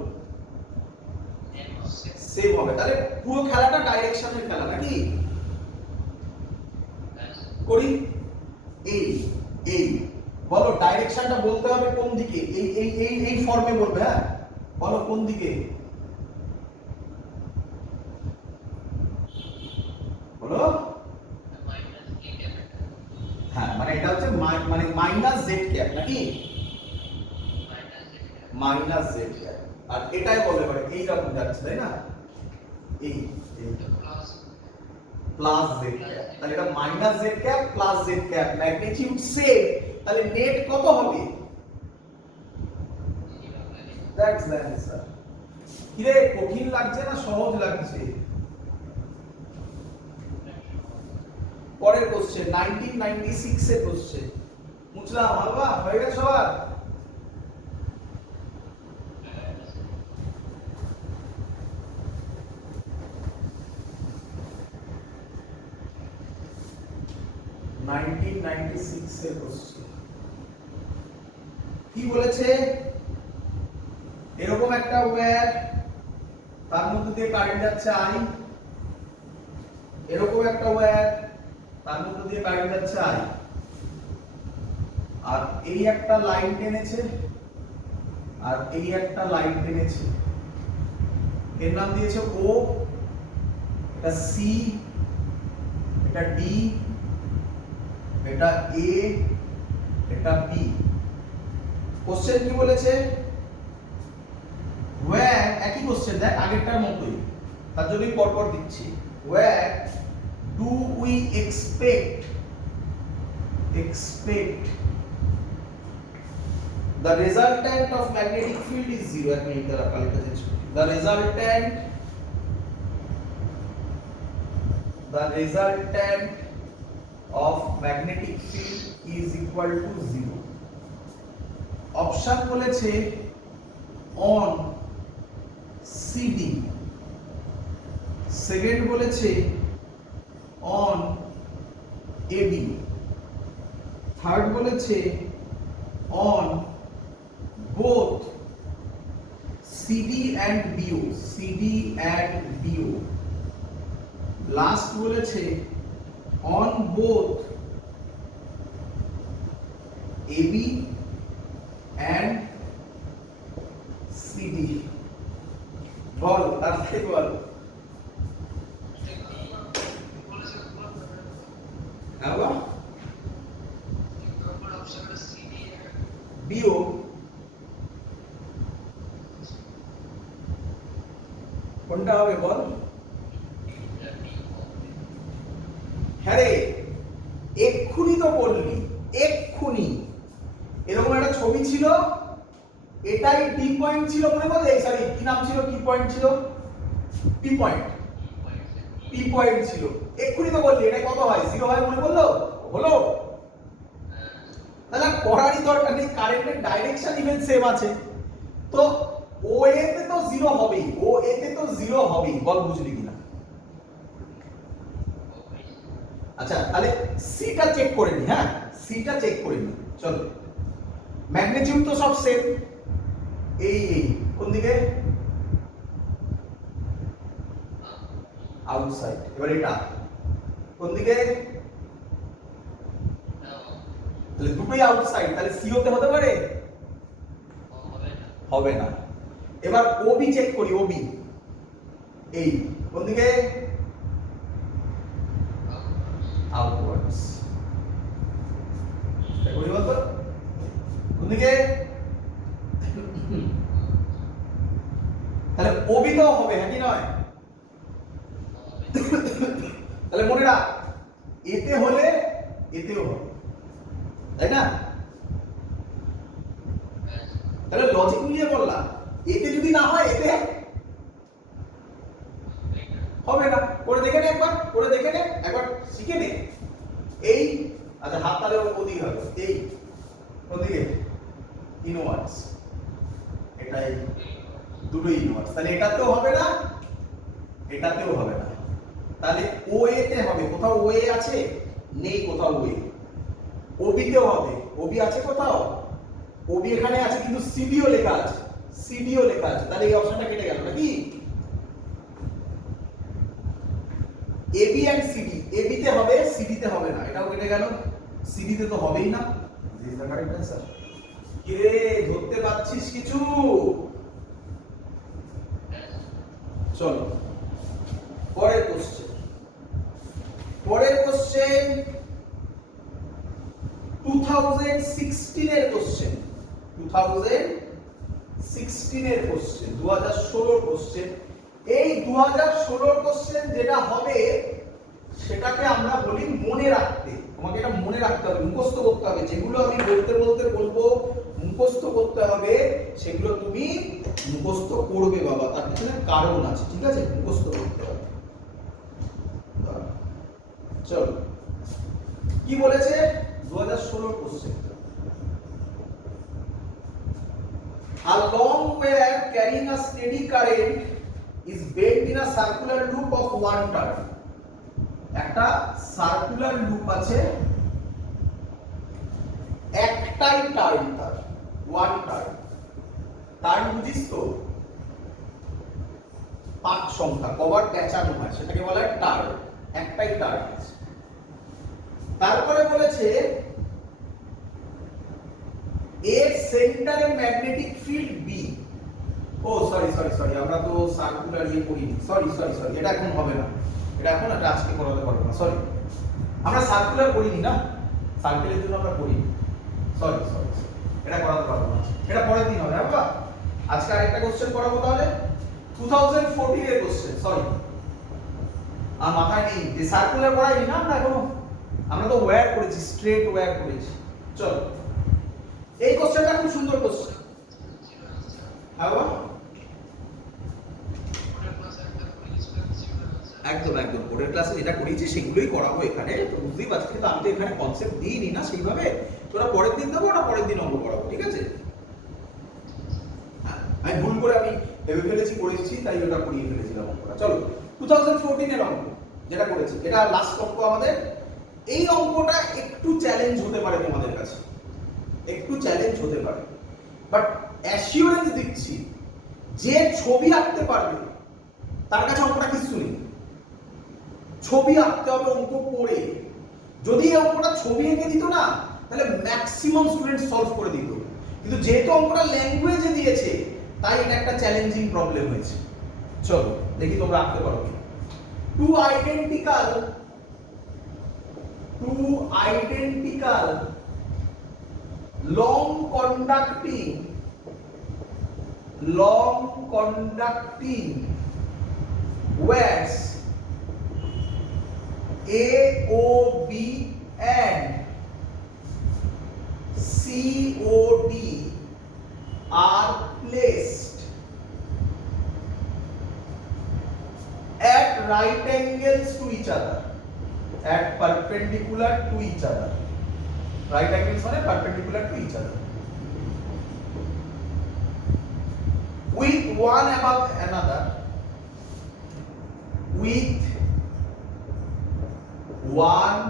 সেম হবে তাহলে পুরো খেলাটা ডাইরেকশনের খেলা নাকি করি এই এই বলো ডাইরেকশনটা বলতে হবে কোন দিকে এই এই এই এই ফর্মে বলবে হ্যাঁ বলো কোন দিকে বলো হ্যাঁ মানে এটা হচ্ছে মানে মাইনাস জেড ক্যাপ নাকি মাইনাস জেড ক্যাপ আর এটাই বলবে মানে এইটা বোঝাচ্ছে তাই না এই প্লাস জেড ক্যাপ তাহলে এটা minus Z cap plus Z cap magnitude same তাহলে নেট কত হবে দ্যাটস দ্য অ্যানসার কি রে কঠিন লাগছে না সহজ লাগছে পরের কোশ্চেন 1996 এর কোশ্চেন মুছলাম হালবা হয়ে গেছে সবার কি বলেছে এরকম একটা ওয়্যার তার মধ্যে দিয়ে কারেন্ট যাচ্ছে আই এরকম একটা ওয়্যার তার মধ্যে দিয়ে কারেন্ট যাচ্ছে আই আর এই একটা লাইন টেনেছে আর এই একটা লাইন টেনেছে এর নাম দিয়েছে ও এটা সি এটা ডি এটা এ এটা বি কোশ্চেন কি বলেছে where একই কোশ্চেন দেখ আগেরটার মতোই তার জন্য পরপর দিচ্ছি where do we expect the resultant of magnetic field is zero এক মিনিট দ্বারা কালেক্টর চেঞ্জ করি the resultant of magnetic field is equal to 0 option বলেছে on CD সেকেন্ড বলেছে on AB থার্ড বলেছে on both CD and BO last বলেছে on both AB and CD বল তারপরে বল আবা BO কোনটা হবে বল হ্যাঁ রে এক্ষুনি তো বললি এক্ষুনি এরকম একটা ছবি ছিল এটাই টি পয়েন্ট ছিল মনে করো এই সরি কি নাম ছিল কি পয়েন্ট ছিল পি পয়েন্ট ছিল এক্ষুনি তো বললি এটা কত হয় 0 হয় মনে করলো হলো তাহলে পড়ারই দরকার নেই কারেন্টের ডাইরেকশন ইভেন সেম আছে তো ও এ তে তো 0 হবেই ও এ তে তো 0 হবেই বল বুঝলি কিনা আচ্ছা তাহলে সিটা চেক করে নি হ্যাঁ সিটা চেক করে নি চলো ম্যাগনিটিউড তো সব সেম এই কোন দিকে আউটসাইড এবার এটা কোন দিকে তাহলে দুটোই আউটসাইড তাহলে সি হতে হতে পারে হবে না এবার ওবি চেক করি ওবি এই কোন দিকে আউটওয়ার্ডস দেখো বলতো কোন দিকে তাহলে ওবি তো হবে হ্যাঁ কি নয় তাহলে মনে রাখ এতে হলে এতেও হবে তাই না তাহলে লজিক মিলিয়ে বললাম এতে যদি না হয় এতে হবে না করে দেখে নে একবার করে দেখে নে একবার শিখে নে এই আচ্ছা হাত তাহলে ওদিকে হবে এই ওদিকে ইনওয়ার্ডস এটাই দুটোই ইনওয়ার্ডস তাহলে এটাতেও হবে না এটাতেও হবে না তাহলে ও এ তে হবে কোথাও ও এ আছে নেই কোথাও ও এ ওবি তেও হবে ওবি আছে কোথাও ওবি এখানে আছে কিন্তু সিডিও লেখা আছে তাহলে এই অপশনটা কেটে গেল নাকি এবি এন্ড সিডি এবি তে হবে, সিডি তে হবে না, এটাও কেটে গেল, সিডি তে তো হবেই না। This is the correct answer. কে ধরতে পারছিস কিছু? চলো পরের কোশ্চেন। পরের কোশ্চেন 2016 এর কোশ্চেন, 2016 এর কোশ্চেন, 2016 কোশ্চেন। এই 2016 কোশ্চেন যেটা হবে সেটাকে আমরা বলি মনে রাখতে। তোমাকে এটা মনে রাখতে হবে, মুখস্থ করতে হবে। যেগুলো আমি বলতে বলতে বলবো মুখস্থ করতে হবে, সেগুলো তুমি মুখস্থ করবে বাবা, তার পিছনে কারণ আছে, ঠিক আছে? মুখস্থ করতে হবে। চলো কি বলেছে 2016 question. A long wire carrying a steady current is bent in a circular loop of one turn. একটা সার্কুলার লুপ আছে, একটাই টার্ন তার, ওয়ান টার্ন। টার্ন বুঝিস তো? পাক সংখ্যা, কবার পেঁচানো হয় সেটাকে বলা হয় টার্ন, একটাই টার্ন আছে। তারপরে বলেছে এর সেন্টারে ম্যাগনেটিক ফিল্ড বি। ও সরি সরি সরি, আমরা তো সার্কুলার ইয়ে করিনি, সরি সরি সরি, এটা এখন হবে না, এটা এখন এটা আজকে করাতে পারবো না, সরি। আমরা সার্কুলার করিনি না, সার্কেলের জন্য আমরা করিনি, সরি সরি, এটা করাতে পারবো না, এটা পরের দিন হবে। বাবা আজকে আরেকটা কোশ্চেন করাবো তাহলে, 2014 এর কোশ্চেন, সরি আর মাথায় নেই যে সার্কুলার করাইনি না আমরা এখনো, আমরা তো ওয়্যার করেছি, স্ট্রেট ওয়্যার করেছি। চলো এই কোশ্চেনটা খুব সুন্দর কোশ্চেন। বাবা একদম একদম বোর্ডের ক্লাসে যেটা করিয়েছি সেগুলোই করাবো এখানে, তো বুঝতেই পারছিস। কিন্তু আমি তো এখানে কনসেপ্ট দিইনি না সেইভাবে, তোরা পরের দিন দেবো, ওটা পরের দিন অঙ্ক করাবো, ঠিক আছে? আমি ভুল করে আমি ভেবে ফেলেছি করেছি, তাই ওটা করিয়ে ফেলেছিলাম অঙ্কটা। চলো 2014 এর অঙ্ক যেটা করেছি, এটা লাস্ট অঙ্ক আমাদের। এই অঙ্কটা একটু চ্যালেঞ্জ হতে পারে তোমাদের কাছে, একটু চ্যালেঞ্জ হতে পারে, বাট অ্যাসিওরেন্স দিচ্ছি যে ছবি আঁকতে পারবে তার কাছে অঙ্কটা কিছু নেই। ছবি আঁকতে হবে অঙ্ক পড়ে। যদি এই অঙ্কটা ছবি এঁকে দিত না তাহলে ম্যাক্সিমাম স্টুডেন্ট সলভ করে দিত, কিন্তু যেহেতু অঙ্কটা ল্যাঙ্গুয়েজে দিয়েছে তাই এটা একটা চ্যালেঞ্জিং প্রবলেম হয়েছে। চলো দেখি তোমরা আঁকতে পারো। Two identical long conducting wires AOB and COD are placed at right angles to each other, at perpendicular to each other. Right angles মানে perpendicular to each other, with one above another, with one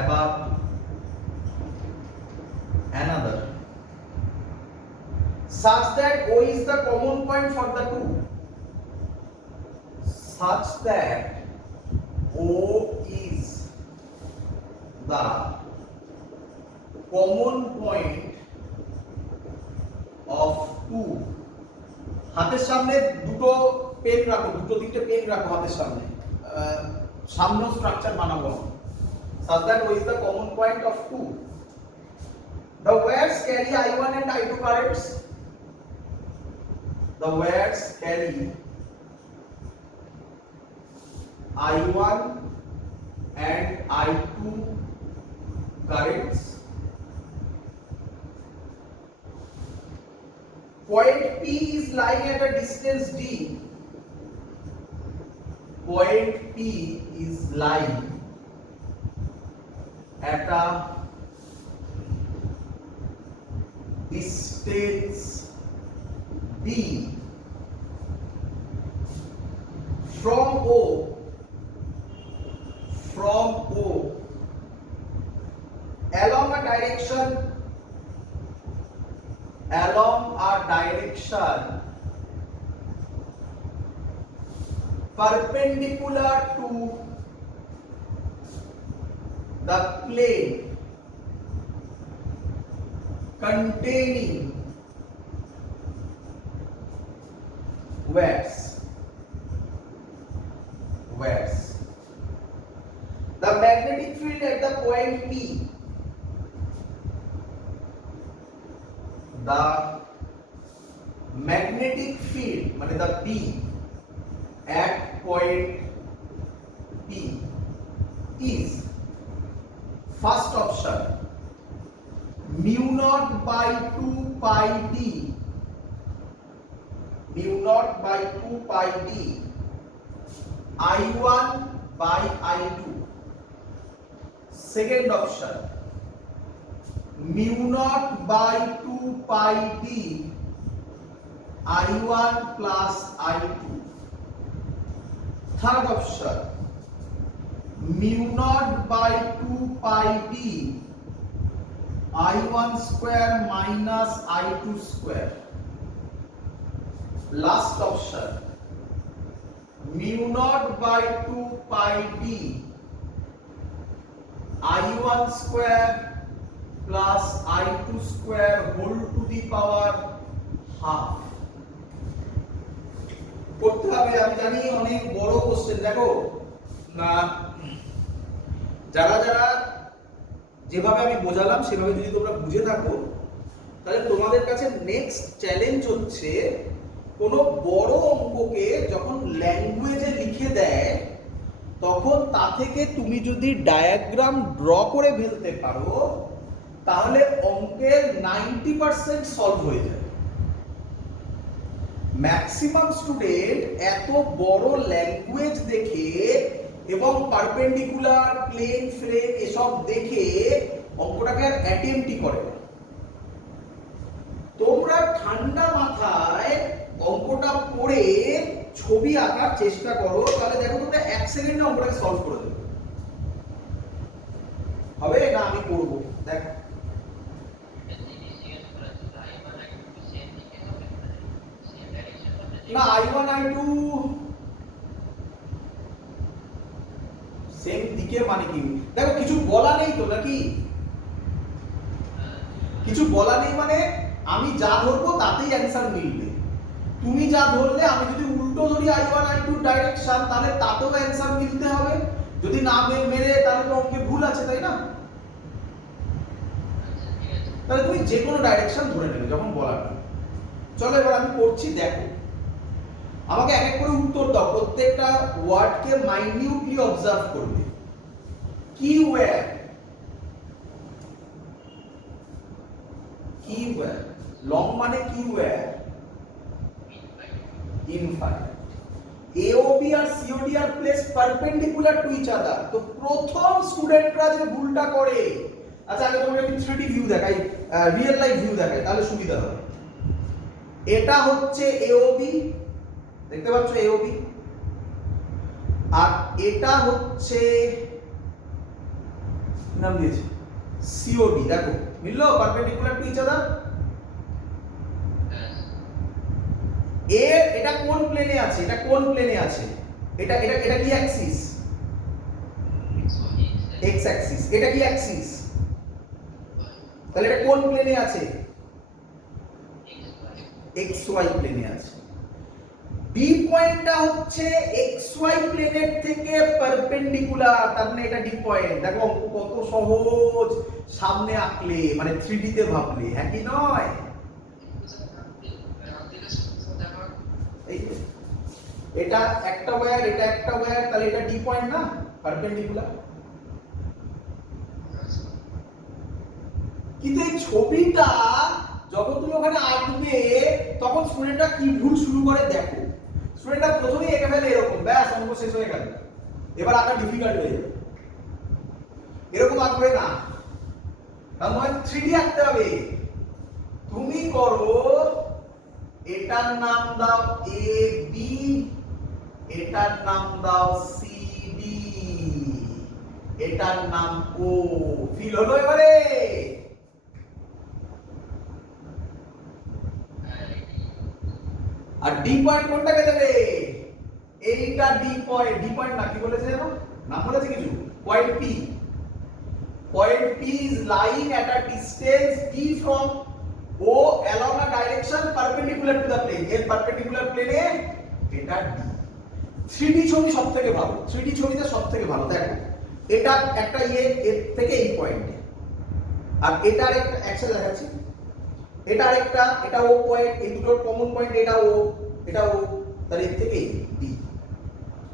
above another, such that O is the common point for the two, such that O is the common point of two. হাতের সামনে দুটো pen রাখো, দুটো তিনটে pen রাখো হাতের সামনে, সামনে স্ট্রাকচার বানাবো। such that O is the common point of two. The wires carry I1 and I2 currents. The wires carry I1 and I2 currents. Point P is lying at a distance D. Point P is lying at a distance D from O along a direction perpendicular to the plane containing weights. The magnetic field at the point P, the magnetic field মানে the B at point P is first option mu naught by 2 pi d, mu naught by 2 pi d I1 by I2. Second option mu naught by 2 pi d I1 plus I2. Third option mu naught by 2 pi d I1 square minus I2 square. Last option mu naught by 2 pi d I1 square plus I2 square whole to the power half. করতে হবে, আমি জানি অনেক বড় question. দেখো না, যারা যারা যেভাবে আমি বোঝালাম সেভাবে যদি তোমরা বুঝে থাকো, তাহলে তোমাদের কাছে নেক্সট চ্যালেঞ্জ হচ্ছে কোনো বড় অঙ্ককে যখন ল্যাঙ্গুয়েজে লিখে দেয় তখন তা থেকে তুমি যদি ডায়াগ্রাম ড্র করে ফেলতে পারো তাহলে অঙ্কের 90% সলভ হয়ে যায়। ম্যাক্সিমাম স্টুডেন্ট এত বড় ল্যাঙ্গুয়েজ দেখে এবং পারপেন্ডিকুলার প্লেন ফ্রেম এসব দেখে অঙ্কটাকে আর অ্যাটেম্পটই করে না। তোমরা ঠান্ডা মাথায় অঙ্কটা পড়ে ছবি আঁকার চেষ্টা করো, তাহলে দেখো তোমরা 1 সেকেন্ডে অঙ্কটাকে সলভ করে দেবে। হবে না? আমি করব, দেখো। না, I1 I2 সেম দিকে মানে কি? দেখো কিছু বলা নেই তো নাকি? কিছু বলা নেই মানে আমি যা ধরবো তাতেই অ্যানসার মিলবে। তুমি যা ধরলে, আমি যদি উল্টো ধরি I1 I2 ডাইরেকশন, তাহলে তাতেও অ্যানসার মিলতে হবে। যদি না মেরে তাহলে তো অঙ্কে ভুল আছে, তাই না? তাহলে তুমি যে কোনো ডাইরেকশন ধরে নেবে যখন বলার। চলো এবার আমি করছি, দেখো। আমাকে এক এক করে উত্তর দাও, প্রত্যেকটা ওয়ার্ডকে মাইনিউটলি অবজার্ভ করবে। কিওয়ার, কিওয়ার লং মানে কিওয়ার ইনফাইনাইট। এওবি আর সিওডি আর placed perpendicular to each other. তো প্রথম স্টুডেন্টরা যে ভুলটা করে, আচ্ছা আগে তোমাকে একটু 3D ভিউ দেখাই, রিয়েল লাইফ ভিউ দেখাই, তাহলে সুবিধা হবে। এটা হচ্ছে এওবি, দেখতে পাচ্ছ এওবি, আর এটা হচ্ছে নাম দিয়েছি সিওডি। দেখো মিললো, পারপেন্ডিকুলার টু ইচ আদার। এটা কোন প্লেনে আছে? এটা কোন প্লেনে আছে? এটা এটা এটা কি অ্যাক্সিস? X axis. এটা কি অ্যাক্সিস? তাহলে এটা কোন প্লেনে আছে? এক্স ওয়াই প্লেনে আছে। বি পয়েন্টটা হচ্ছে এক্স ওয়াই প্লেনের থেকে পারপেন্ডিকুলার, তার মানে এটা ডি পয়েন্ট। দেখো অঙ্ক কত সহজ সামনে আঁকলে, মানে 3D তে ভাবলে, হ্যাঁ কি নয়? এটা একটা ওয়্যার, এটা একটা ওয়্যার, তাহলে এটা ডি পয়েন্ট না, পারপেন্ডিকুলার। কিন্তু এই ছবিটা যখন তুমি ওখানে আঁকবে তখন স্টুডেন্টরা কি ভুল শুরু করে দেখো। স্টুডেন্টরা প্রথমেই এঁকে ফেলে এরকম, ব্যাস অঙ্ক শেষ হয়ে গেল। এবার আঁকা ডিফিকাল্ট হয়ে যাবে। এরকম আঁকবে না, কারণ তোমাকে 3D আঁকতে হবে। তুমি করো, এটার নাম দাও এ বি, এটার নাম দাও সি ডি, এটার নাম ও। ফিল হলো এবারে? আর ডি পয়েন্ট কোনটাকে দেবে? এইটা ডি পয়েন্ট না, কি বলেছে জানো, নাম বলেছে কিছু, point P. Point P is lying at a distance D from O along a direction perpendicular to the plane, এর পারপেন্ডিকুলার প্লেনে এটা ডি। 3D ছবি সবথেকে ভালো, 3D ছবিতে সবথেকে ভালো। দেখো এটা একটা এর থেকে এই পয়েন্টে, আর এটা আরেকটা একসাথে দেখাচ্ছি, এটা আরেকটা, এটা ও পয়েন্ট, এই দুটোর কমন পয়েন্ট, এটা ও, তাহলে এর থেকে এই ডি।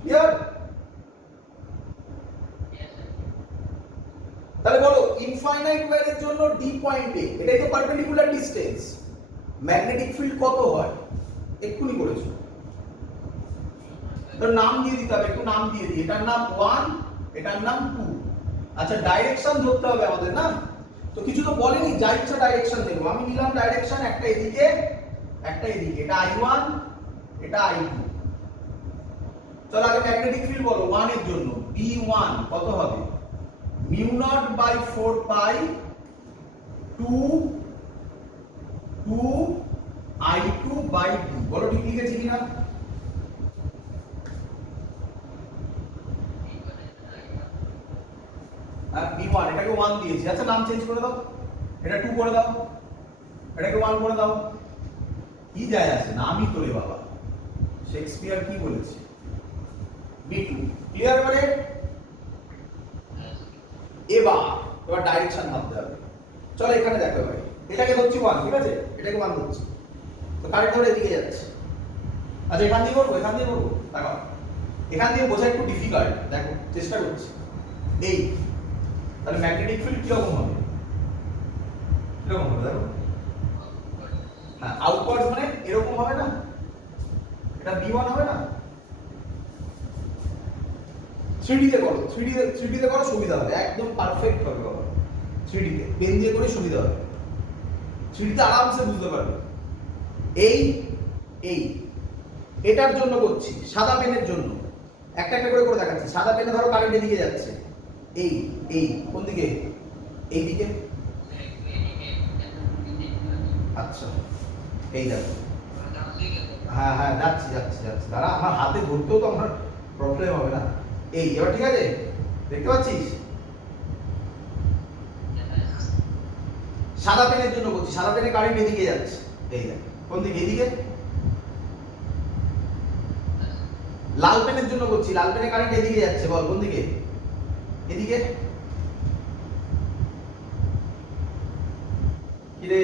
ক্লিয়ার? তাহলে বলো ইনফাইনাইট ওয়্যারের জন্য ডি পয়েন্টে, এটাই তো পারপেন্ডিকুলার ডিসটেন্স, ম্যাগনেটিক ফিল্ড কত হয়? এক্ষুনি করেছো, তো নাম দিয়ে দিতে হবে, একটু নাম দিয়ে দিই, এটার নাম 1, এটার নাম 2। আচ্ছা ডাইরেকশন ধরতে হবে আমাদের না, তো কিছু তো বলেনি, যা ইচ্ছা ডাইরেকশন দেবো। আমি নিলাম ডাইরেকশন একটা এদিকে একটা এদিকে, এটা I1 এটা I2। চলো আগে ম্যাগনেটিক ফিল্ড বলো 1 এর জন্য, B1 কত হবে? mu naught by 4 pi 2 I2 by D। বলো ঠিক লিখেছি কিনা? আর B1 এটাকে 1 দিয়েছি, আচ্ছা নাম চেঞ্জ করে দাও, এটা 2 করে দাও, এটাকে 1 করে দাও, কি যায় আসে, নামই তো রে বাবা, শেক্সপিয়ার কি বলেছে, B2। ক্লিয়ার? মানে এবার ডাইরেকশন ভাবতে হবে। চলো এখানে দেখো ভাই, এটাকে ধরছি 1, ঠিক আছে, এটাকে 1 ধরছি, তো কারেন্ট ধরে এদিকে যাচ্ছে। আচ্ছা এখান দিয়ে করবো, এখান দিয়ে করবো, দেখো এখান দিয়ে বোঝা একটু ডিফিকাল্ট, দেখো চেষ্টা করছি। এই তাহলে ম্যাগনেটিক ফিল্ড কিরকম হবে, কিরকম হবে দেখো, হ্যাঁ আউটওয়ার্ড মানে এরকম হবে না, এটা B1 হবে না। 3D তে করো, 3D তে করো সুবিধা হবে, একদম পারফেক্ট হবে বাবা। 3D তে পেন দিয়ে করে সুবিধা হবে, 3D তে আরামসে বুঝতে পারবে। এই এটার জন্য করছি, সাদা পেনের জন্য একটা একটা করে দেখাচ্ছি। সাদা পেনে ধরো কারেন্ট এদিকে যাচ্ছে, এই কোন দিকে? এই দিকে। আচ্ছা এই দেখো, হ্যাঁ যাচ্ছি, দাঁড়া, আমার হাতে ধরতেও তো আমার প্রবলেম হবে না। এই এবার ঠিক আছে, দেখতে পাচ্ছিস? সাদা পেনের জন্য বলছি, সাদা পেনে কারেন্ট এদিকে যাচ্ছে, এই দেখ কোন দিকে? এদিকে। লাল পেনের জন্য বলছি, লাল পেনে কারেন্ট এদিকে যাচ্ছে, বল কোন দিকে? এদিকে। কিরে,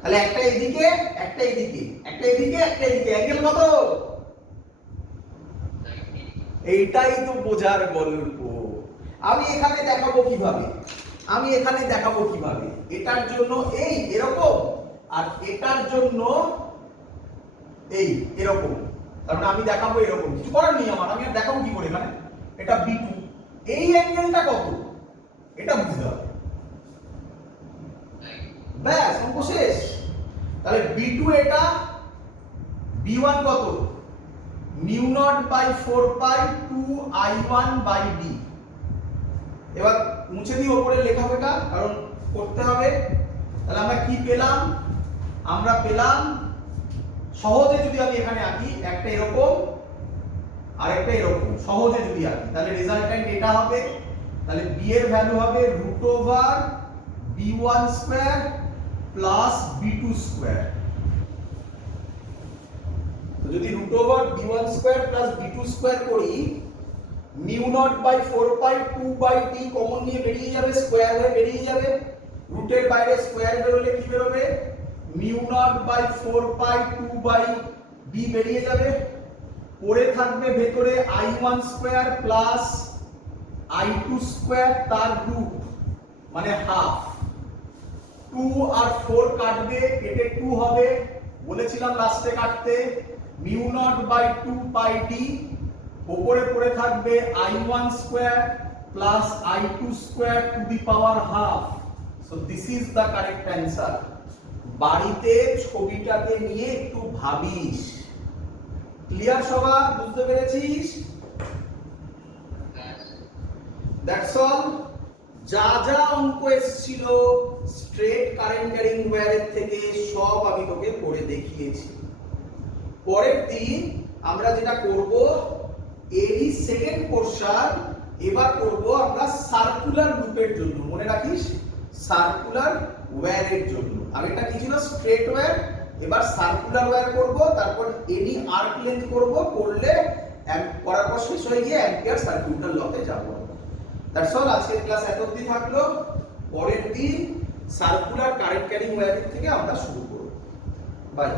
তাহলে একটা এদিকে একটা এদিকে, একটা এদিকে একটা এদিকে, অ্যাঙ্গেল কত? এইটাই তো বোঝার গল্প। আমি এখানে দেখাবো কিভাবে, এটার জন্য এই এরকম, আর এটার জন্য এই এরকম, তার মানে আমি দেখাবো এরকম, কিছু করার নেই আমার, আমি আর দেখাবো কি করে এখানে। এটা B2, এই অ্যাঙ্গেলটা কত এটা বুঝতে হবে, ব্যাস অঙ্ক শেষ। তাহলে B2 এটা, B1 কত? mu naught by 4 pi 2 I1 by D। এবার মুছে দিই উপরে লেখাটা, কারণ করতে হবে। তাহলে আমরা কি পেলাম? আমরা পেলাম, সহজে যদি আমি এখানে আঁকি, একটা এরকম আর একটা এরকম, সহজে যদি আঁকি তাহলে রেজাল্ট্যান্ট এটা হবে। তাহলে b এর ভ্যালু হবে √b1 square plus b2 square. তো যদি √b1 square plus b2 square করি, mu naught by 4 pi 2 by d common নিয়ে বেরিয়ে যাবে, স্কয়ার হয়ে বেরিয়ে যাবে, রুটের বাইরে স্কয়ার বেরোলে কি বেরোবে? mu naught by 4 pi 2 by d বেরিয়ে যাবে, পড়ে থাকবে ভেতরে i1 square plus i2 square তার রুট মানে হাফ। 2 আর 4 কাটবে, কেটে 2 হবে, বলেছিলাম লাস্টে কাটতে। mu naught by 2 pi d, উপরে পড়ে থাকবে i1 square plus i2 square to the power half. So this is the correct answer. বাড়িতে ছবিটাকে নিয়ে একটু ভাবিস। ক্লিয়ার সবাই? বুঝতে পেরেছিস? That's all. যা যা অঙ্ক এসেছিল স্ট্রেট কারেন্ট ক্যারিং ওয়্যারের থেকে সব আমি তোকে পড়ে দেখিয়েছি। পরের দিন আমরা যেটা করব এরই সেকেন্ড পোরশন এবার করব আমরা সার্কুলার লুপের জন্য। মনে রাখিস, সার্কুলার ওয়্যারের জন্য। আগেরটা কি ছিল? Straight wire. এবার সার্কুলার ওয়্যার করব, তারপর এনি আর্ক লেন্থ করব, করলে করার পর শেষ হয়ে গিয়ে অ্যাম্পিয়ার সার্কিউটাল লতে যাব। That's all. আজকের ক্লাস এত অবধি থাকলো। পরের দিন সার্কুলার কারেন্ট ক্যারিং ওয়্যারিং থেকে আমরা শুরু করব। বাই।